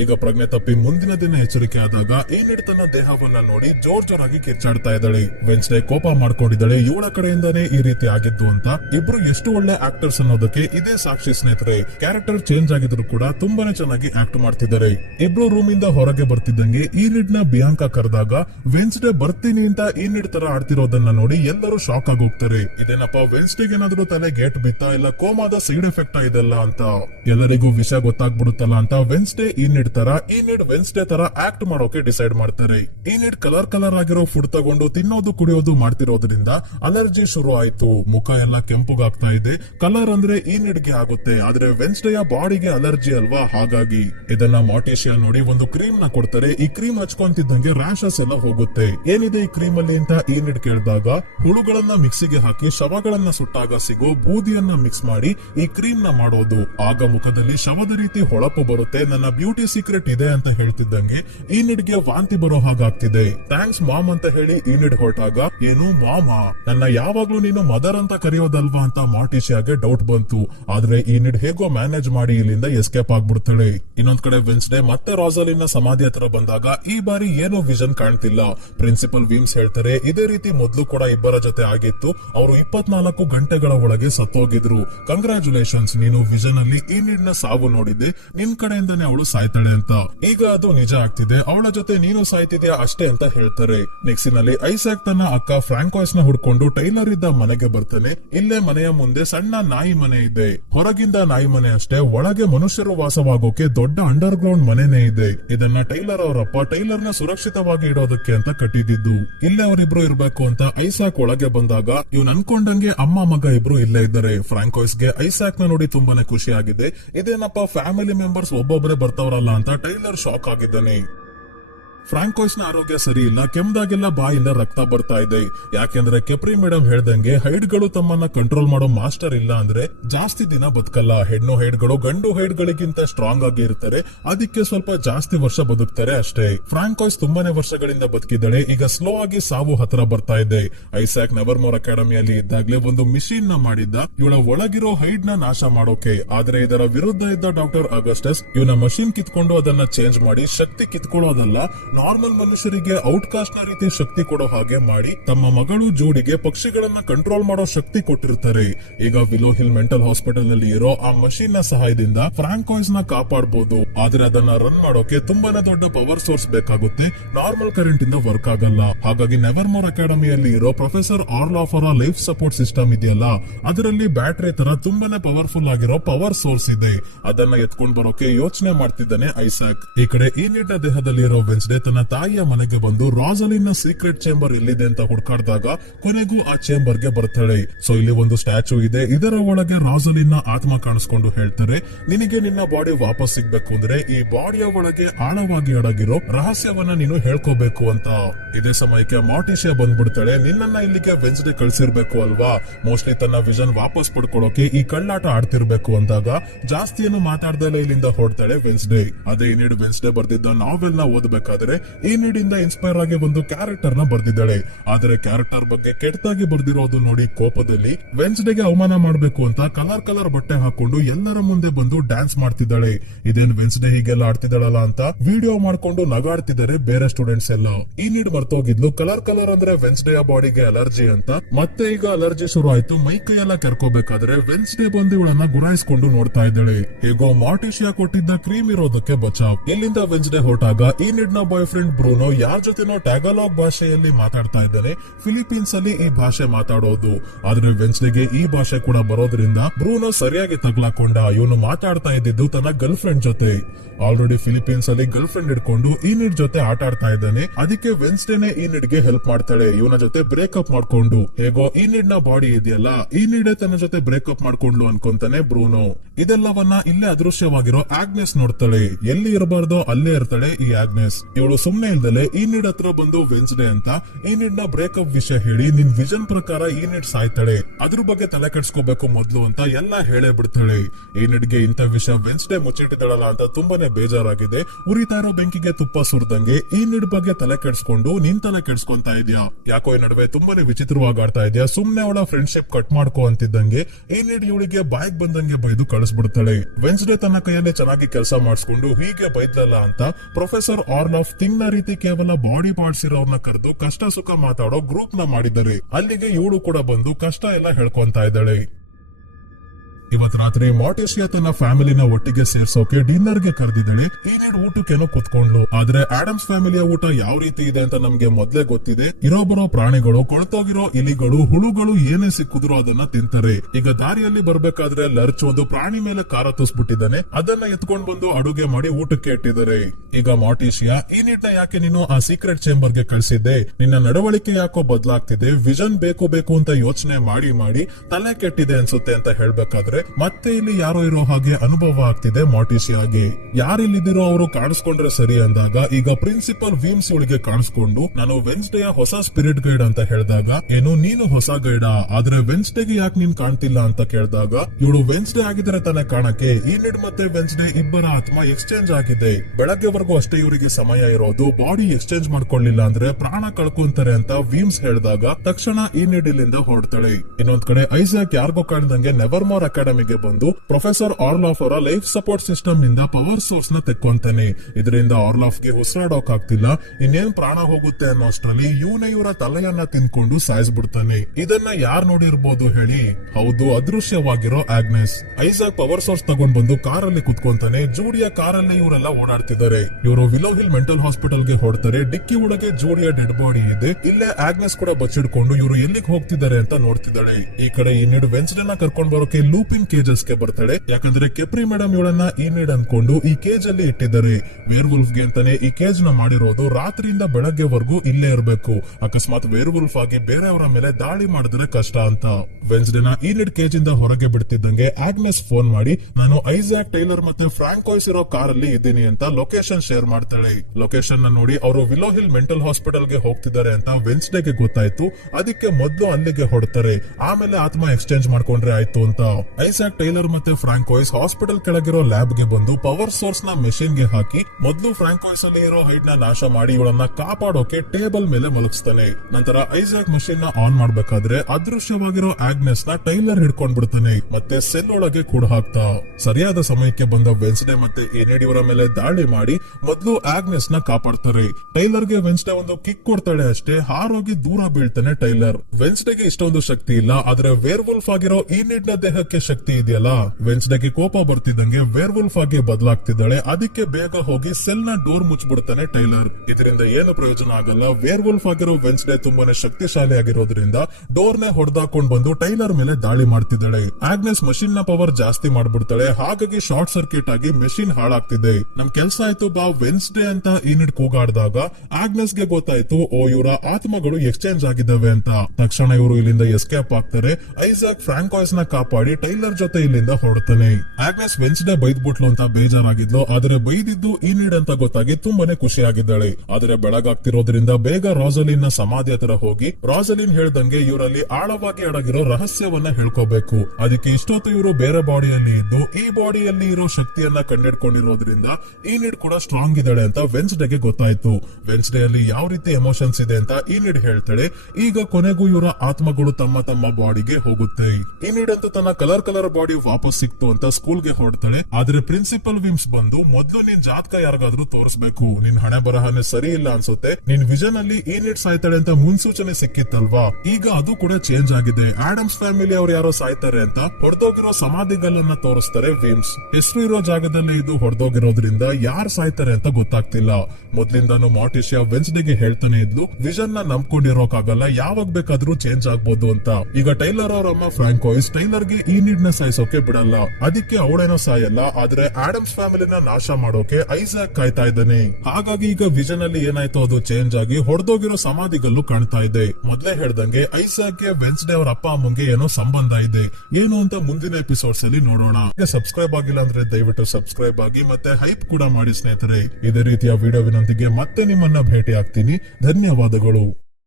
ಈಗ ಪ್ರಜ್ಞೆ ತಪ್ಪಿ ಮುಂದಿನ ದಿನ ಎಚ್ಚರಿಕೆ ಆದಾಗ ಈ ನಿಡ್ ತನ್ನ ದೇಹವನ್ನ ನೋಡಿ ಜೋರಾಗಿ ಕಿರ್ಚಾಡ್ತಾ ಇದ್ದಾಳೆ. ವೆನ್ಸ್ಡೇ ಕೋಪ ಮಾಡ್ಕೊಂಡಿದ್ದಾಳೆ, ಇವಳ ಕಡೆಯಿಂದಾನೇ ಈ ರೀತಿ ಆಗಿದ್ದು ಅಂತ. ಇಬ್ರು ಎಷ್ಟು ಒಳ್ಳೆ ಆಕ್ಟರ್ಸ್ ಅನ್ನೋದಕ್ಕೆ ಇದೇ ಸಾಕ್ಷಿ ಸ್ನೇಹಿತರೆ. ಕ್ಯಾರೆಕ್ಟರ್ ಚೇಂಜ್ ಆಗಿದ್ರು ಕೂಡ ತುಂಬಾನೇ ಚೆನ್ನಾಗಿ ಆಕ್ಟ್ ಮಾಡ್ತಿದ್ದಾರೆ. ಇಬ್ರು ರೂಮ್ ಇಂದ ಹೊರಗೆ ಬರ್ತಿದ್ದಂಗೆ ಈ ನಿಡ್ ನ ಬಿಯಾಂಕಾ ಕರೆದಾಗ ವೆನ್ಸ್ಡೇ ಬರ್ತೀನಿ ಅಂತ ಈ ನಿಡ್ ತರ ಆಡ್ತಿರೋದನ್ನ ನೋಡಿ ಎಲ್ಲರೂ ಶಾಕ್ ಆಗಿ ಹೋಗ್ತಾರೆ. ಇದೇನಪ್ಪ ವೆನ್ಸ್ಡೇಗೆ ಏನಾದ್ರು ತಲೆ ಗೇಟ್ ಬಿತ್ತಾ ಇಲ್ಲ ಕೋಮಾದ ಸೈಡ್ ಎಫೆಕ್ಟ್ ಇದೆಲ್ಲ ಅಂತ ಎಲ್ಲರಿಗೂ ವಿಷಯ ಗೊತ್ತಾಗ್ಬಿಡುತ್ತಲ್ಲ ಅಂತ ವೆನ್ಸ್ಡೇ ಈ ನಿಡ್ ವೆನ್ಸ್ಡೇ ತರ ಆಕ್ಟ್ ಮಾಡೋಕೆ ಡಿಸೈಡ್ ಮಾಡ್ತಾರೆ. ಈ ನಿಡ್ ಕಲರ್ ಆಗಿರೋ ಫುಡ್ ತಗೊಂಡು ತಿನ್ನೋದು ಕುಡಿಯೋದು ಮಾಡ್ತಿರೋದ್ರಿಂದ ಅಲರ್ಜಿ ಶುರು ಆಯ್ತು. ಮುಖ ಎಲ್ಲ ಕೆಂಪುಗಾಗ್ತಾ ಇದೆ. ಕಲರ್ ಅಂದ್ರೆ ಈ ನಿಡ್ಗೆ ಆಗುತ್ತೆ, ಆದ್ರೆ ವೆನ್ಸ್ಡೇಯ ಬಾಡಿಗೆ ಅಲರ್ಜಿ ಅಲ್ವಾ, ಹಾಗಾಗಿ ಇದನ್ನ ಮಾರ್ಟಿಶಿಯಾ ನೋಡಿ ಒಂದು ಕ್ರೀಮ್ ನ ಕೊಡ್ತಾರೆ. ಈ ಕ್ರೀಮ್ ಹಚ್ಕೊಂತಿದ್ದಂಗೆ ರ್ಯಾಷಸ್ ಎಲ್ಲ ಹೋಗುತ್ತೆ. ಏನಿದೆ ಈ ಕ್ರೀಮ್ ಅಲ್ಲಿ ಅಂತ ಈ ನಿಡ್ ಕೇಳಿದಾಗ ಹುಳುಗಳನ್ನ ಮಿಕ್ಸಿಗೆ ಹಾಕಿ ಶವಗಳನ್ನ ಸುಟ್ಟಾಗ ಸಿಗೋ ಬೂದಿಯನ್ನ ಮಿಕ್ಸ್ ಮಾಡಿ ಈ ಕ್ರೀಮ್ ನ ಮಾಡೋದು. ಆಗ ಮುಖದಲ್ಲಿ ಶವದ ರೀತಿ ಹೊಳಪು ಬರುತ್ತೆ. ನನ್ನ ಬ್ಯೂಟಿ ಸೀಕ್ರೆಟ್ ಇದೆ ಅಂತ ಹೇಳ್ತಿದ್ದಂಗೆ ಈ ನಿಡ್ಗೆ ವಾಂತಿ ಬರೋ ಹಾಗಾಗ್ತಿದೆ. ಥ್ಯಾಂಕ್ಸ್ ಮಾಮ್ ಅಂತ ಹೇಳಿ ಈ ನಿಡ್ ಹೊರಟಾಗ ಏನು ಮಾಮ, ನನ್ನ ಯಾವಾಗ್ಲೂ ನೀನು ಮದರ್ ಅಂತ ಕರೆಯೋದಲ್ವಾ ಅಂತ ಮಾರ್ಟಿಶಿಯಾಗೆ ಡೌಟ್ ಬಂತು. ಆದ್ರೆ ಈ ನಿಡ್ ಹೇಗೋ ಮ್ಯಾನೇಜ್ ಮಾಡಿ ಇಲ್ಲಿಂದ ಎಸ್ಕೇಪ್ ಆಗ್ಬಿಡ್ತಾಳೆ. ಇನ್ನೊಂದ್ ಕಡೆ ವೆನ್ಸ್ಡೇ ಮತ್ತೆ ರಾಜಲಿನ ಸಮಾಧಿ ಹತ್ರ ಬಂದಾಗ ಈ ಬಾರಿ ಏನೋ ವಿಷನ್ ಕಾಣ್ತಿಲ್ಲ. ಪ್ರಿನ್ಸಿಪಲ್ ವೀಮ್ಸ್ ಹೇಳ್ತಾರೆ, ಇದೇ ರೀತಿ ಮೊದಲು ಕೂಡ ಇಬ್ಬರ ಜೊತೆ ಆಗಿತ್ತು, ಅವರು 24 ಗಂಟೆಗಳ ಒಳಗೆ ಸತ್ತೋಗಿದ್ರು. ಕಂಗ್ರಾಚುಲೇಷನ್ಸ್, ನೀನು ವಿಷನ್ ಅಲ್ಲಿ ಈ ನಿಡ್ನ ಸಾವು ನೋಡಿದ್ದೆ, ನಿನ್ ಕಡೆಯಿಂದಾನೆ ಅವಳು ಸಾಯ್ತಾಳೆ ಅಂತ. ಈಗ ಅದು ನಿಜ ಆಗ್ತಿದೆ, ಅವಳ ಜೊತೆ ನೀನು ಸಾಯ್ತಿದ್ಯಾ ಅಷ್ಟೇ ಅಂತ ಹೇಳ್ತಾರೆ. ನೆಕ್ಸ್ಟಿನಲ್ಲಿ ಐಸಾಕ್ ತನ್ನ ಅಕ್ಕ ಫ್ರಾಂಕೋಯ್ಸ್ ನ ಹುಡ್ಕೊಂಡು ಟೈಲರ್ ಇದ್ದ ಮನೆಗೆ ಬರ್ತಾನೆ. ಇಲ್ಲೇ ಮನೆಯ ಮುಂದೆ ಸಣ್ಣ ನಾಯಿ ಮನೆ ಇದೆ. ಹೊರಗಿಂದ ನಾಯಿ ಮನೆ ಅಷ್ಟೇ, ಒಳಗೆ ಮನುಷ್ಯರು ವಾಸವಾಗೋಕೆ ದೊಡ್ಡ ಅಂಡರ್ ಗ್ರೌಂಡ್ ಮನೆನೇ ಇದೆ. ಇದನ್ನ ಟೈಲರ್ ಅವರಪ್ಪ ಟೈಲರ್ ನ ಸುರಕ್ಷಿತವಾಗಿ ಇಡೋದಕ್ಕೆ ಅಂತ ಕಟ್ಟಿದ್ದು. ಇಲ್ಲೇ ಅವರಿಬ್ರು ಇರ್ಬೇಕು ಅಂತ ಐಸಾಕ್ ಒಳಗೆ ಬಂದಾಗ ಇವ್ನು ಅನ್ಕೊಂಡಂಗೆ ಅಮ್ಮ ಮಗ ಇಬ್ರು ಇಲ್ಲೇ ಇದ್ದಾರೆ. ಫ್ರಾಂಕೋಯ್ಸ್ಗೆ ಐಸಾಕ್ ನ ನೋಡಿ ತುಂಬಾನೇ ಖುಷಿ ಆಗಿದೆ. ಇದೇನಪ್ಪ ಫ್ಯಾಮಿಲಿ ಮೆಂಬರ್ಸ್ ಒಬ್ಬೊಬ್ಬರೇ ಬರ್ತಾವ್ರಲ್ಲ ಅಂತ ಟೈಲರ್ ಶಾಕ್ ಆಗಿದ್ದಾನೆ. ಫ್ರಾಂಕೋಯ್ಸ್ ನ ಆರೋಗ್ಯ ಸರಿ ಇಲ್ಲ, ಕೆಮ್ಮದಾಗೆಲ್ಲ ಬಾಯಿಂದ ರಕ್ತ ಬರ್ತಾ ಇದೆ. ಯಾಕೆಂದ್ರೆ ಕೆಪ್ರಿ ಮೇಡಮ್ ಹೇಳ್ದಂಗೆ ಹೈಡ್ಗಳು ತಮ್ಮನ್ನ ಕಂಟ್ರೋಲ್ ಮಾಡೋ ಮಾಸ್ಟರ್ ಇಲ್ಲ ಅಂದ್ರೆ ಜಾಸ್ತಿ ದಿನ ಬದುಕಲ್ಲ. ಹೆಣ್ಣು ಹೈಡ್ಗಳು ಗಂಡು ಹೈಡ್ಗಳಿಗಿಂತ ಸ್ಟ್ರಾಂಗ್ ಆಗಿ ಇರ್ತಾರೆ, ಅದಕ್ಕೆ ಸ್ವಲ್ಪ ಜಾಸ್ತಿ ವರ್ಷ ಬದುಕ್ತಾರೆ ಅಷ್ಟೇ. ಫ್ರಾಂಕೋಯ್ಸ್ ತುಂಬಾನೇ ವರ್ಷಗಳಿಂದ ಬದುಕಿದ್ದಾಳೆ, ಈಗ ಸ್ಲೋ ಆಗಿ ಸಾವು ಹತ್ರ ಬರ್ತಾ ಇದೆ. ಐಸಾಕ್ ನೆವರ್ಮೋರ್ ಅಕಾಡೆಮಿಯಲ್ಲಿ ಇದ್ದಾಗ್ಲೇ ಒಂದು ಮಿಷಿನ್ ನ ಮಾಡಿದ್ದ ಇವಳ ಒಳಗಿರೋ ಹೈಡ್ ನ ನಾಶ ಮಾಡೋಕೆ. ಆದ್ರೆ ಇದರ ವಿರುದ್ಧ ಇದ್ದ ಡಾಕ್ಟರ್ ಅಗಸ್ಟಸ್ ಇವನ ಮಷಿನ್ ಕಿತ್ಕೊಂಡು ಅದನ್ನ ಚೇಂಜ್ ಮಾಡಿ ಶಕ್ತಿ ಕಿತ್ಕೊಳ್ಳೋದಲ್ಲ, ನಾರ್ಮಲ್ ಮನುಷ್ಯರಿಗೆ ಔಟ್ಕಾಸ್ಟ್ ನ ರೀತಿ ಶಕ್ತಿ ಕೊಡೋ ಹಾಗೆ ಮಾಡಿ ತಮ್ಮ ಮಗಳು ಜೋಡಿಗೆ ಪಕ್ಷಿಗಳನ್ನ ಕಂಟ್ರೋಲ್ ಮಾಡೋ ಶಕ್ತಿ ಕೊಟ್ಟಿರ್ತಾರೆ. ಈಗ ವಿಲೋ ಹಿಲ್ ಮೆಂಟಲ್ ಹಾಸ್ಪಿಟಲ್ ನಲ್ಲಿ ಇರೋ ಆ ಮಷೀನ್ ನ ಸಹಾಯದಿಂದ ಫ್ರಾಂಕೋಯ್ಸ್ ನ ಕಾಪಾಡಬಹುದು. ಆದ್ರೆ ಅದನ್ನ ರನ್ ಮಾಡೋಕೆ ತುಂಬಾನೇ ದೊಡ್ಡ ಪವರ್ ಸೋರ್ಸ್ ಬೇಕಾಗುತ್ತೆ, ನಾರ್ಮಲ್ ಕರೆಂಟ್ ಇಂದ ವರ್ಕ್ ಆಗಲ್ಲ. ಹಾಗಾಗಿ ನೆವರ್ಮೋರ್ ಅಕಾಡೆಮಿಯಲ್ಲಿ ಇರೋ ಪ್ರೊಫೆಸರ್ ಆರ್ಲಾಫರ ಲೈಫ್ ಸಪೋರ್ಟ್ ಸಿಸ್ಟಮ್ ಇದೆಯಲ್ಲ, ಅದರಲ್ಲಿ ಬ್ಯಾಟರಿ ತರ ತುಂಬಾನೇ ಪವರ್ಫುಲ್ ಆಗಿರೋ ಪವರ್ ಸೋರ್ಸ್ ಇದೆ. ಅದನ್ನ ಎತ್ಕೊಂಡ್ ಬರೋಕೆ ಯೋಚನೆ ಮಾಡ್ತಿದ್ದಾನೆ ಐಸಾಕ್. ಈ ಕಡೆ ಈ ನಿಡ್ನ ದೇಹದಲ್ಲಿ ಇರೋ ವೆನ್ಸ್ಡೇ ತನ್ನ ತಾಯಿಯ ಮನೆಗೆ ಬಂದು ರಾಸಲಿನ್ ನ ಸೀಕ್ರೆಟ್ ಚೇಂಬರ್ ಎಲ್ಲಿದೆ ಅಂತ ಹುಡ್ಕಾಡ್ದಾಗ ಕೊನೆಗೂ ಆ ಚೇಂಬರ್ ಗೆ ಬರ್ತಾಳೆ. ಸೊ ಇಲ್ಲಿ ಒಂದು ಸ್ಟ್ಯಾಚು ಇದೆ, ಇದರ ಒಳಗೆ ರಾಸಲಿನ್ ನ ಆತ್ಮ ಕಾಣಿಸ್ಕೊಂಡು ಹೇಳ್ತಾರೆ, ನಿನಗೆ ನಿನ್ನ ಬಾಡಿ ವಾಪಸ್ ಸಿಗ್ಬೇಕು ಅಂದ್ರೆ ಈ ಬಾಡಿಯ ಒಳಗೆ ಆಳವಾಗಿ ಅಡಗಿರೋ ರಹಸ್ಯವನ್ನ ನೀನು ಹೇಳ್ಕೋಬೇಕು ಅಂತ. ಇದೇ ಸಮಯಕ್ಕೆ ಮಾರ್ಟಿಷಿಯಾ ಬಂದ್ಬಿಡ್ತಾಳೆ, ನಿನ್ನನ್ನ ಇಲ್ಲಿಗೆ ವೆನ್ಸ್ಡೇ ಕಳ್ಸಿರ್ಬೇಕು ಅಲ್ವಾ, ಮೋಸ್ಟ್ಲಿ ತನ್ನ ವಿಷನ್ ವಾಪಸ್ ಪಡ್ಕೊಳ್ಳೋಕೆ ಈ ಕಳ್ಳಾಟ ಆಡ್ತಿರ್ಬೇಕು ಅಂದಾಗ ಜಾಸ್ತಿ ಏನು ಮಾತಾಡ್ದಲೇ ಇಲ್ಲಿಂದ ಹೊರಡ್ತಾಳೆ ವೆನ್ಸ್ಡೇ. ಅದೇ ಇನಿಡ್ ವೆನ್ಸ್ಡೇ ಬರ್ದಿದ್ದ ನಾವೆಲ್ ನ ಓದಬೇಕಾದ್ರೆ ಇನಿಡ್ ಇಂದ ಇನ್ಸ್ಪೈರ್ ಆಗಿ ಒಂದು ಕ್ಯಾರೆಕ್ಟರ್ ನ ಬರ್ದಿದ್ದಾಳೆ. ಆದ್ರೆ ಕ್ಯಾರೆಕ್ಟರ್ ಬಗ್ಗೆ ಕೆಟ್ಟದಾಗಿ ಬರ್ದಿರೋದು ನೋಡಿ ಕೋಪದಲ್ಲಿ ವೆನ್ಸ್ಡೇಗೆ ಅವಮಾನ ಮಾಡ್ಬೇಕು ಅಂತ ಕಲರ್ ಬಟ್ಟೆ ಹಾಕೊಂಡು ಎಲ್ಲರ ಮುಂದೆ ಬಂದು ಡ್ಯಾನ್ಸ್ ಮಾಡ್ತಿದ್ದಾಳೆ. ಇದೇನ್ ವೆನ್ಸ್ಡೇ ಹೀಗೆಲ್ಲ ಆಡ್ತಿದ್ದಾಳಲ್ಲ ಅಂತ ವಿಡಿಯೋ ಮಾಡ್ಕೊಂಡು ನಗಾಡ್ತಿದ್ದಾರೆ ಬೇರೆ ಸ್ಟೂಡೆಂಟ್ಸ್ ಎಲ್ಲ. ಈ ನೀಡ್ ಮರ್ತೋಗಿದ್ಲು ಕಲರ್ ಅಂದ್ರೆ ವೆನ್ಸ್ಡೇಯ ಬಾಡಿಗೆ ಅಲರ್ಜಿ ಅಂತ. ಮತ್ತೆ ಈಗ ಅಲರ್ಜಿ ಶುರು ಆಯ್ತು, ಮೈ ಕೈ ಎಲ್ಲ ಕೆರ್ಕೋಬೇಕಾದ್ರೆ ವೆನ್ಸ್ಡೇ ಬಂದು ಇವಳನ್ನ ಗುರಾಯಿಸ್ಕೊಂಡು ನೋಡ್ತಾ ಇದ್ದಾಳೆ. ಹೇಗೋ ಮಾರ್ಟಿಷಿಯಾ ಕೊಟ್ಟಿದ್ದ ಕ್ರೀಮ್ ಇರೋದಕ್ಕೆ ಬಚಾವ್. ಇಲ್ಲಿಂದ ವೆನ್ಸ್ಡೇ ಹೊರಟಾಗ ಈ ನೀಡ್ ನ ಬಾಯ್ ಫ್ರೆಂಡ್ ಬ್ರೂನೋ ಯಾರ ಜೊತೆನೋ ಟ್ಯಾಗಲಾಗ್ ಭಾಷೆಯಲ್ಲಿ ಮಾತಾಡ್ತಾ ಇದ್ದಾನೆ. ಫಿಲಿಪೀನ್ಸ್ ಅಲ್ಲಿ ಈ ಭಾಷೆ ಮಾತಾಡೋದು, ಆದ್ರೆ ವೆನ್ಸ್ಡೇಗೆ ಈ ಭಾಷೆ ಕೂಡ ಬರೋದ್ರಿಂದ ಬ್ರೂನೋ ಸರಿಯಾಗಿ ತಗ್ಲಾಕೊಂಡ. ಇವನು ಮಾತಾಡ್ತಾ ಇದ್ದಿದ್ದು ತನ್ನ ಗರ್ಲ್ ಫ್ರೆಂಡ್ ಜೊತೆ. ಆಲ್ರೆಡಿ ಫಿಲಿಪೀನ್ಸ್ ಅಲ್ಲಿ ಗರ್ಲ್ ಫ್ರೆಂಡ್ ಇಟ್ಕೊಂಡು ಈ ನಿಡ್ ಜೊತೆ ಆಟ ಆಡ್ತಾ ಇದ್ದಾನೆ. ಅದಕ್ಕೆ ವೆನ್ಸ್ಡೇನೆ ಈ ನಿಡ್ಗೆ ಹೆಲ್ಪ್ ಮಾಡ್ತಾಳೆ ಇವನ ಜೊತೆ ಬ್ರೇಕಪ್ ಮಾಡ್ಕೊಂಡು. ಹೇಗೋ ಈ ನಿಡ್ ನ ಬಾಡಿ ಇದೆಯಲ್ಲ, ಈ ನಿಡೆ ತನ್ನ ಜೊತೆ ಬ್ರೇಕಪ್ ಮಾಡ್ಕೊಂಡ್ಲು ಅನ್ಕೊಂತಾನೆ ಬ್ರೂನೋ. ಇದೆಲ್ಲವನ್ನ ಇಲ್ಲೇ ಅದೃಶ್ಯವಾಗಿರೋ ಆಗ್ನೆಸ್ ನೋಡ್ತಾಳೆ. ಎಲ್ಲಿ ಇರಬಾರ್ದೋ ಅಲ್ಲೇ ಇರ್ತಾಳೆ ಈ ಆಗ್ನೆಸ್. ಇವಳು ಸುಮ್ನೆ ಇಲ್ದಲೆ ಈ ನಿಡ್ ಹತ್ರ ಬಂದು ವೆನ್ಸ್ಡೇ ಅಂತ ಈ ನಿಡ್ ನ ಬ್ರೇಕಪ್ ವಿಷಯ ಹೇಳಿ ನಿನ್ ವಿಷನ್ ಪ್ರಕಾರ ಈ ನಿಡ್ ಸಾಯ್ತಾಳೆ, ಅದ್ರ ಬಗ್ಗೆ ತಲೆ ಕೆಡ್ಸ್ಕೋಬೇಕು ಮೊದ್ಲು ಅಂತ ಎಲ್ಲ ಹೇಳೇ ಬಿಡ್ತಾಳೆ. ಈ ನಿಡ್ಗೆ ಇಂಥ ವಿಷಯ ವೆನ್ಸ್ಡೇ ಮುಚ್ಚಿಟ್ಟಿದ್ದಾಳಲ್ಲ ಅಂತ ತುಂಬಾನೇ ಬೇಜಾರಾಗಿದೆ. ಉರಿತಾ ಇರೋ ಬೆಂಕಿಗೆ ತುಪ್ಪ ಸುರಿದಂಗೆ ಈ ನಿಡ್ ಬಗ್ಗೆ ತಲೆ ಕೆಡ್ಸ್ಕೊಂಡು ನಿನ್ ತಲೆ ಕೆಡ್ಸ್ಕೊಂತಾ ಇದ್ಯಾ, ಯಾಕೋ ಈ ನಡುವೆ ತುಂಬಾನೇ ವಿಚಿತ್ರವಾಗಿ ಆಡ್ತಾ ಇದ್ಯಾ, ಸುಮ್ನೆ ಅವಳ ಫ್ರೆಂಡ್ಶಿಪ್ ಕಟ್ ಮಾಡ್ಕೋ ಅಂತಿದ್ದಂಗೆ ಈ ನಿಡ್ ಇವಳಿಗೆ ಬಾಯಿಗೆ ಬಂದಂಗೆ ಬೈದು ಕಳಿಸ್ಬಿಡ್ತಾಳೆ. ವೆನ್ಸ್ಡೇ ತನ್ನ ಕೈಯಲ್ಲಿ ಚೆನ್ನಾಗಿ ಕೆಲಸ ಮಾಡಿಸ್ಕೊಂಡು ಹೀಗೆ ಬೈದ್ಲಲ್ಲ ಅಂತ ಪ್ರೊಫೆಸರ್ ಆರ್ಲಾಫ್ ತಿಂಗ್ನ ರೀತಿ ಕೇವಲ ಬಾಡಿ ಪಾರ್ಟ್ಸ್ ಇರೋರ್ನ ಕರೆದು ಕಷ್ಟ ಸುಖ ಮಾತಾಡೋ ಗ್ರೂಪ್ ನ ಮಾಡಿದ್ದಾರೆ. ಅಲ್ಲಿಗೆ ಇವಳು ಕೂಡ ಬಂದು ಕಷ್ಟ ಎಲ್ಲ ಹೇಳ್ಕೊಂತಾ ಇದ್ದಾಳೆ. ಇವತ್ ರಾತ್ರಿ ಮಾರ್ಟಿಷಿಯಾ ತನ್ನ ಫ್ಯಾಮಿಲಿನ ಒಟ್ಟಿಗೆ ಸೇರ್ಸೋಕೆ ಡಿನ್ನರ್ ಗೆ ಕರೆದಿದ್ದಾಳೆ. ಈ ನೀಡ್ ಊಟಕ್ಕೇನೋ ಕುತ್ಕೊಂಡ್ಲು. ಆದ್ರೆ ಆಡಮ್ಸ್ ಫ್ಯಾಮಿಲಿಯ ಊಟ ಯಾವ ರೀತಿ ಇದೆ ಅಂತ ನಮ್ಗೆ ಮೊದ್ಲೇ ಗೊತ್ತಿದೆ. ಇರೋ ಬರೋ ಪ್ರಾಣಿಗಳು, ಕೊಳ್ತೋಗಿರೋ ಇಲಿಗಳು, ಹುಳುಗಳು ಏನೇ ಸಿಕ್ಕಿದ್ರು ಅದನ್ನ ತಿಂತಾರೆ. ಈಗ ದಾರಿಯಲ್ಲಿ ಬರ್ಬೇಕಾದ್ರೆ ಲರ್ಚ್ ಒಂದು ಪ್ರಾಣಿ ಮೇಲೆ ಕಾರ ತೂಸ್ಬಿಟ್ಟಿದ್ದಾನೆ, ಅದನ್ನ ಎತ್ಕೊಂಡ್ ಬಂದು ಅಡುಗೆ ಮಾಡಿ ಊಟಕ್ಕೆ ಇಟ್ಟಿದ್ದಾರೆ. ಈಗ ಮಾರ್ಟಿಷಿಯಾ ಈ ನೀಡ್ನ ಯಾಕೆ ನೀನು ಆ ಸೀಕ್ರೆಟ್ ಚೇಂಬರ್ ಗೆ ಕಳ್ಸಿದ್ದೆ, ನಿನ್ನ ನಡವಳಿಕೆ ಯಾಕೋ ಬದಲಾಗ್ತಿದೆ, ವಿಷನ್ ಬೇಕು ಅಂತ ಯೋಚನೆ ಮಾಡಿ ತಲೆ ಕೆಟ್ಟಿದೆ ಅನ್ಸುತ್ತೆ ಅಂತ ಹೇಳ್ಬೇಕಾದ್ರೆ ಮತ್ತೆ ಇಲ್ಲಿ ಯಾರೋ ಇರೋ ಹಾಗೆ ಅನುಭವ ಆಗ್ತಿದೆ ಮಾರ್ಟಿಷಿಯಾಗೆ. ಯಾರಿಲ್ಲಿದಿರೋ ಅವರು ಕಾಣಿಸ್ಕೊಂಡ್ರೆ ಸರಿ ಅಂದಾಗ ಈಗ ಪ್ರಿನ್ಸಿಪಲ್ ವೀಮ್ಸ್ ಇವಳಿಗೆ ಕಾಣಿಸ್ಕೊಂಡು ನಾನು ವೆನ್ಸ್ಡೇಯ ಹೊಸ ಸ್ಪಿರಿಟ್ ಗೈಡ್ ಅಂತ ಹೇಳಿದಾಗ, ಏನು ನೀನು ಹೊಸ ಗೈಡಾ, ಆದ್ರೆ ವೆನ್ಸ್ಡೇಗೆ ಯಾಕೆ ನೀನ್ ಕಾಣ್ತಿಲ್ಲ ಅಂತ ಕೇಳಿದಾಗ ಇವಳು ವೆನ್ಸ್ಡೇ ಆಗಿದ್ರೆ ತಾನೇ ಕಾಣಕ್ಕೆ. ಈ ನಿಡ್ ಮತ್ತೆ ವೆನ್ಸ್ಡೇ ಇಬ್ಬರ ಆತ್ಮ ಎಕ್ಸ್ಚೇಂಜ್ ಆಗಿದೆ, ಬೆಳಗ್ಗೆವರೆಗೂ ಅಷ್ಟೇ ಇವರಿಗೆ ಸಮಯ ಇರೋದು, ಬಾಡಿ ಎಕ್ಸ್ಚೇಂಜ್ ಮಾಡ್ಕೊಳ್ಳಿಲ್ಲ ಅಂದ್ರೆ ಪ್ರಾಣ ಕಳ್ಕೊಂತಾರೆ ಅಂತ ವೀಮ್ಸ್ ಹೇಳಿದಾಗ ತಕ್ಷಣ ಈ ನಿಡ್ ಇಲ್ಲಿಂದ ಹೊರಡ್ತಾಳೆ. ಇನ್ನೊಂದ್ ಕಡೆ ಐಸಾಕ್ ಯಾರಿಗೋ ಕಾಣ್ದಂಗೆ ನೆವರ್ ಮೋರ್ ಅಕಾಡೆಮಿಗೆ ಬಂದು ಪ್ರೊಫೆಸರ್ ಆರ್ಲಾಫ್ ಅವರ ಲೈಫ್ ಸಪೋರ್ಟ್ ಸಿಸ್ಟಮ್ ಇಂದ ಪವರ್ ಸೋರ್ಸ್ ನ ತೆಕ್ಕೊಂತಾನೆ. ಇದರಿಂದ ಆರ್ಲಾಫ್ ಗೆ ಉಸಿರಾಡೋಕ್ ಆಗ್ತಿಲ್ಲ, ಇನ್ನೇನ್ ಪ್ರಾಣ ಹೋಗುತ್ತೆ ಅನ್ನೋಷ್ಟ್ರಲ್ಲಿ ಇವನೇ ಇವರ ತಲೆಯನ್ನ ತಿನ್ಕೊಂಡು ಸಾಯಿಸ್ಬಿಡ್ತಾನೆ. ಇದನ್ನ ಯಾರ್ ನೋಡಿರ್ಬೋದು ಹೇಳಿ? ಹೌದು, ಅದೃಶ್ಯವಾಗಿರೋ ಆಗ್ನೆಸ್. ಐಸಾಕ್ ಪವರ್ ಸೋರ್ಸ್ ತಗೊಂಡ್ ಬಂದು ಕಾರಲ್ಲಿ ಕುತ್ಕೊಂತಾನೆ. ಜೂಡಿಯ ಕಾರಲ್ಲಿ ಇವರೆಲ್ಲ ಓಡಾಡ್ತಿದ್ದಾರೆ. ಇವರು ವಿಲೋ ಹಿಲ್ ಮೆಂಟಲ್ ಹಾಸ್ಪಿಟಲ್ ಗೆ ಹೊಡ್ತಾರೆ. ಡಿಕ್ಕಿ ಒಳಗೆ ಜೂಡಿಯ ಡೆಡ್ ಬಾಡಿ ಇದೆ. ಇಲ್ಲೇ ಆಗ್ನೆಸ್ ಕೂಡ ಬಚ್ಚಿಡ್ಕೊಂಡು ಇವರು ಎಲ್ಲಿಗೆ ಹೋಗ್ತಿದ್ದಾರೆ ಅಂತ ನೋಡ್ತಿದ್ದಾಳೆ. ಈ ಕಡೆ ಈ ನೀಡ್ ವೆನ್ಸ್ಡೇನ ಕರ್ಕೊಂಡ್ ಬರೋಕೆ ಲೂಪಿಂಗ್ ಕೇಜಸ್ ಗೆ ಬರ್ತಾಳೆ. ಯಾಕಂದ್ರೆ ಕೆಪ್ರಿ ಮೇಡಮ್ ಇವಳನ್ನ ಈ ನೀಡ್ ಅನ್ಕೊಂಡು ಈ ಕೇಜ್ ಅಲ್ಲಿ ಇಟ್ಟಿದ್ದಾರೆ. ವೇರ್ ವುಲ್ಫ್ ಗೆ ಅಂತಾನೆ ಈ ಕೇಜ್ ನ ಮಾಡಿರೋದು. ರಾತ್ರಿಯಿಂದ ಬೆಳಗ್ಗೆವರೆಗೂ ಇಲ್ಲೇ ಇರಬೇಕು, ಅಕಸ್ಮಾತ್ ವೇರ್ ವುಲ್ಫ್ ಆಗಿ ಬೇರೆಯವರ ಮೇಲೆ ದಾಳಿ ಮಾಡಿದ್ರೆ ಕಷ್ಟ ಅಂತ. ವೆನ್ಸ್ಡೇನ ಈ ನೀಡ್ ಕೇಜ್ ಇಂದ ಹೊರಗೆ ಬಿಡ್ತಿದ್ದಂಗೆ ಆಗ್ನೆಸ್ ಫೋನ್ ಮಾಡಿ ನಾನು ಐಸಾಕ್ ಟೈಲರ್ ಮತ್ತೆ ಫ್ರಾಂಕೋಯ್ಸ್ ಇರೋ ಕಾರ್ ಅಲ್ಲಿ ಇದ್ದೀನಿ ಅಂತ ಲೊಕೇಶನ್ ಶೇರ್ ಮಾಡ್ತಾಳೆ. ಲೊಕೇಶನ್ ನ ನೋಡಿ ಅವರು ವಿಲೋ ಹಿಲ್ ಮೆಂಟಲ್ ಹಾಸ್ಪಿಟಲ್ ಗೆ ಹೋಗ್ತಿದ್ದಾರೆ ಅಂತ ವೆನ್ಸ್ಡೇಗೆ ಗೊತ್ತಾಯ್ತು. ಅದಕ್ಕೆ ಮೊದಲು ಅಲ್ಲಿಗೆ ಹೊಡ್ತಾರೆ, ಆಮೇಲೆ ಆತ್ಮ ಎಕ್ಸ್ಚೇಂಜ್ ಮಾಡ್ಕೊಂಡ್ರೆ ಆಯ್ತು ಅಂತ. ಐಸಾಕ್ ಟೈಲರ್ ಮತ್ತೆ ಫ್ರಾಂಕೋಯ್ಸ್ ಹಾಸ್ಪಿಟಲ್ ಕೆಳಗಿರೋ ಲ್ಯಾಬ್ ಗೆ ಬಂದು ಪವರ್ ಸೋರ್ಸ್ ನ ಮೆಷಿನ್ ಗೆ ಹಾಕಿ ಮೊದಲು ಫ್ರಾಂಕೋಯ್ಸ್ ಅಲ್ಲಿ ಇರೋ ಹೈಡ್ ನ ನಾಶ ಮಾಡಿ ಇವಳನ್ನ ಕಾಪಾಡೋಕೆ ಟೇಬಲ್ ಮೇಲೆ ಮಲಗಿಸ್ತಾನೆ. ನಂತರ ಐಸಾಕ್ ಮಷಿನ್ ನ ಆನ್ ಮಾಡ್ಬೇಕಾದ್ರೆ ಅದೃಶ್ಯವಾಗಿರೋ ಆಗ್ನೆಸ್ ನ ಟೈಲರ್ ಹಿಡ್ಕೊಂಡ್ ಬಿಡ್ತಾನೆ, ಮತ್ತೆ ಸೆಲ್ ಒಳಗೆ ಕೂಡ ಹಾಕ್ತಾ. ಸರಿಯಾದ ಸಮಯಕ್ಕೆ ಬಂದ ವೆನ್ಸ್ಡೇ ಮತ್ತೆ ಏನೇಡ್ ಇವರ ಮೇಲೆ ದಾಳಿ ಮಾಡಿ ಮೊದಲು ಆಗ್ನೆಸ್ ನ ಕಾಪಾಡ್ತಾರೆ. ಟೈಲರ್ ಗೆ ವೆನ್ಸ್ಡೇ ಒಂದು ಕಿಕ್ ಕೊಡ್ತಾಳೆ ಅಷ್ಟೇ, ಹಾರೋಗಿ ದೂರ ಬೀಳ್ತಾನೆ ಟೈಲರ್. ವೆನ್ಸ್ಡೇಗೆ ಇಷ್ಟೊಂದು ಶಕ್ತಿ ಇಲ್ಲ, ಆದ್ರೆ ವೇರ್ ವುಲ್ಫ್ ಆಗಿರೋ ಈ ನೀಡ್ ನ ದೇಹಕ್ಕೆ ಶಕ್ತಿ ಶಕ್ತಿ ಇದೆಯಲ್ಲ, ವೆನ್ಸ್ಡೇಗೆ ಕೋಪ ಬರ್ತಿದ್ದಂಗೆ ವೇರ್ವುಲ್ಫ್ ಆಗಿ ಬದಲಾಗ್ತಿದ್ದಾಳೆ. ಅದಕ್ಕೆ ಬೇಗ ಹೋಗಿ ಸೆಲ್ ನ ಡೋರ್ ಮುಚ್ಚಿಬಿಡ್ತಾನೆ ಟೈಲರ್. ಇದರಿಂದ ಏನು ಪ್ರಯೋಜನ ಆಗಲ್ಲ. ವೇರ್ವುಲ್ಫ್ ಆಗಿರೋ ವೆನ್ಸ್ಡೇ ತುಂಬಾನೇ ಶಕ್ತಿಶಾಲಿ ಆಗಿರೋದ್ರಿಂದ ಡೋರ್ ನೇ ಹೊಡೆದಾಕೊಂಡ್ ಬಂದು ಟೈಲರ್ ಮೇಲೆ ದಾಳಿ ಮಾಡ್ತಿದ್ದಾಳೆ. ಆಗ್ನೆಸ್ ಮಷಿನ್ ನ ಪವರ್ ಜಾಸ್ತಿ ಮಾಡ್ಬಿಡ್ತಾಳೆ. ಹಾಗಾಗಿ ಶಾರ್ಟ್ ಸರ್ಕ್ಯೂಟ್ ಆಗಿ ಮೆಷಿನ್ ಹಾಳಾಗ್ತಿದೆ. ನಮ್ ಕೆಲ್ಸ ಆಯ್ತು ಬಾ ವೆನ್ಸ್ಡೇ ಅಂತ ಯೂನಿಟ್ ಕೂಗಾಡಿದಾಗ ಆಗ್ನೆಸ್ ಗೆ ಗೊತ್ತಾಯ್ತು, ಓ ಇವರ ಆತ್ಮಗಳು ಎಕ್ಸ್ಚೇಂಜ್ ಆಗಿದ್ದಾವೆ ಅಂತ. ತಕ್ಷಣ ಇವರು ಇಲ್ಲಿಂದ ಎಸ್ಕೇಪ್ ಆಗ್ತಾರೆ. ಐಸಾಕ್ ಫ್ರಾಂಕಾಯ್ಸ್ ನ ಕಾಪಾಡಿ ಟೈಲರ್ ಜೊತೆ ಇಲ್ಲಿಂದ ಹೊರಡ್ತಾನೆ. ಆಗ್ನೆಸ್ ವೆನ್ಸ್ಡೇ ಬೈದ್ಬಿಟ್ಲು ಅಂತ ಬೇಜಾರಾಗಿದ್ಲು. ಆದ್ರೆ ಬೈದಿದ್ದು ಈನಿಡ್ ಅಂತ ಗೊತ್ತಾಗಿ ತುಂಬಾನೇ ಖುಷಿಯಾಗಿದ್ದಾಳೆ. ಆದ್ರೆ ಬೆಳಗಾಗ್ತಿರೋದ್ರಿಂದ ಬೇಗ ರಾಜಲಿನ್ ನ ಸಮಾಧಿ ಹತ್ರ ಹೋಗಿ ರಾಜಲಿನ್ ಹೇಳ್ದಂಗೆ ಇವರಲ್ಲಿ ಆಳವಾಗಿ ಅಡಗಿರೋ ರಹಸ್ಯವನ್ನ ಹೇಳ್ಕೋಬೇಕು. ಅದಕ್ಕೆ ಇಷ್ಟೊತ್ತು ಇವರು ಬೇರೆ ಬಾಡಿಯಲ್ಲಿ ಇದ್ದು ಈ ಬಾಡಿಯಲ್ಲಿ ಇರೋ ಶಕ್ತಿಯನ್ನ ಕಂಡಿಡ್ಕೊಂಡಿರೋದ್ರಿಂದ ಈನಿಡ್ ಕೂಡ ಸ್ಟ್ರಾಂಗ್ ಇದ್ದಾಳೆ ಅಂತ ವೆನ್ಸ್ಡೇಗೆ ಗೊತ್ತಾಯ್ತು. ವೆನ್ಸ್ಡೇ ಅಲ್ಲಿ ಯಾವ ರೀತಿ ಎಮೋಷನ್ಸ್ ಇದೆ ಅಂತ ಈನಿಡ್ ಹೇಳ್ತಾಳೆ. ಈಗ ಕೊನೆಗೂ ಇವರ ಆತ್ಮಗಳು ತಮ್ಮ ತಮ್ಮ ಬಾಡಿಗೆ ಹೋಗುತ್ತೆ. ಈನಿಡ್ ಅಂತೂ ತನ್ನ ಕಲರ್ ಬಾಡಿ ವಾಪಸ್ ಸಿಕ್ತು ಅಂತ ಸ್ಕೂಲ್ಗೆ ಹೊರಡ್ತಾಳೆ. ಆದ್ರೆ ಪ್ರಿನ್ಸಿಪಲ್ ವಿಮ್ಸ್ ಬಂದು, ಮೊದ್ಲು ನಿನ್ ಜಾತಕ ಯಾರಿಗಾದ್ರೂ ತೋರಿಸ್ಬೇಕು, ನಿನ್ ಹಣೆ ಬರಹನೆ ಸರಿ ಇಲ್ಲ ಅನ್ಸುತ್ತೆ, ನಿನ್ ವಿಷನ್ ಅಲ್ಲಿ ಈನಿಡ್ ಸಾಯ್ತಾಳೆ ಅಂತ ಮುನ್ಸೂಚನೆ ಸಿಕ್ಕಿತ್ತಲ್ವಾ, ಈಗ ಅದು ಕೂಡ ಚೇಂಜ್ ಆಗಿದೆ. ಆಡಮ್ಸ್ ಫ್ಯಾಮಿಲಿ ಅವ್ರು ಯಾರೋ ಸಾಯ್ತಾರೆ ಅಂತ ಹೊಡೆದೋಗಿರೋ ಸಮಾಧಿಗಳನ್ನ ತೋರಿಸ್ತಾರೆ ವಿಮ್ಸ್. ಹೆಸರು ಇರೋ ಜಾಗದಲ್ಲಿ ಇದು ಹೊಡೆದೋಗಿರೋದ್ರಿಂದ ಯಾರು ಸಾಯ್ತಾರೆ ಅಂತ ಗೊತ್ತಾಗ್ತಿಲ್ಲ. ಮೊದ್ಲಿಂದಾನು ಮಾರ್ಟಿಶಿಯಾ ವೆನ್ಸ್ಡೇಗೆ ಹೇಳ್ತಾನೆ ಇದ್ಲು, ವಿಷನ್ ನ ನಂಬ್ಕೊಂಡಿರೋಕಾಗಲ್ಲ, ಯಾವಾಗ ಬೇಕಾದ್ರೂ ಚೇಂಜ್ ಆಗ್ಬೋದು ಅಂತ. ಈಗ ಟೈಲರ್ ಅವ್ರ ಅಮ್ಮ ಫ್ರಾಂಕಾಯ್ಸ್ ಟೈಲರ್ಗೆ ಈನಿಡ್ ನ ಸಾಯಿಸೋಕೆ ಬಿಡಲ್ಲ. ಅದಕ್ಕೆ ಅವಳೇನೋ ಸಾಯಲ್ಲ, ಆದ್ರೆ ಆಡಮ್ಸ್ ಫ್ಯಾಮಿಲಿನ ನಾಶ ಮಾಡೋಕೆ ಐಸಾಕ್ ಕಾಯ್ತಾ ಇದ್ದಾನೆ. ಹಾಗಾಗಿ ಈಗ ವಿಷನ್ ಅಲ್ಲಿ ಏನಾಯ್ತು ಅದು ಚೇಂಜ್ ಆಗಿ ಹೊಡೆದೋಗಿರೋ ಸಮಾಧಿಗಲ್ಲೂ ಕಾಣ್ತಾ ಇದೆ. ಮೊದ್ಲೇ ಹೇಳ್ದಂಗೆ ಐಸಾಕ್ಗೆ ವೆನ್ಸ್ಡೇ ಅವ್ರ ಅಪ್ಪ ಅಮ್ಮಂಗೆ ಏನೋ ಸಂಬಂಧ ಇದೆ. ಏನು ಅಂತ ಮುಂದಿನ ಎಪಿಸೋಡ್ಸ್ ಅಲ್ಲಿ ನೋಡೋಣ. ಸಬ್ಸ್ಕ್ರೈಬ್ ಆಗಿಲ್ಲ ಅಂದ್ರೆ ದಯವಿಟ್ಟು ಸಬ್ಸ್ಕ್ರೈಬ್ ಆಗಿ, ಮತ್ತೆ ಹೈಪ್ ಕೂಡ ಮಾಡಿ ಸ್ನೇಹಿತರೆ. ಇದೇ ರೀತಿಯ ವಿಡಿಯೋವಿನೊಂದಿಗೆ ಮತ್ತೆ ನಿಮ್ಮನ್ನ ಭೇಟಿ ಆಗ್ತೀನಿ. ಧನ್ಯವಾದಗಳು.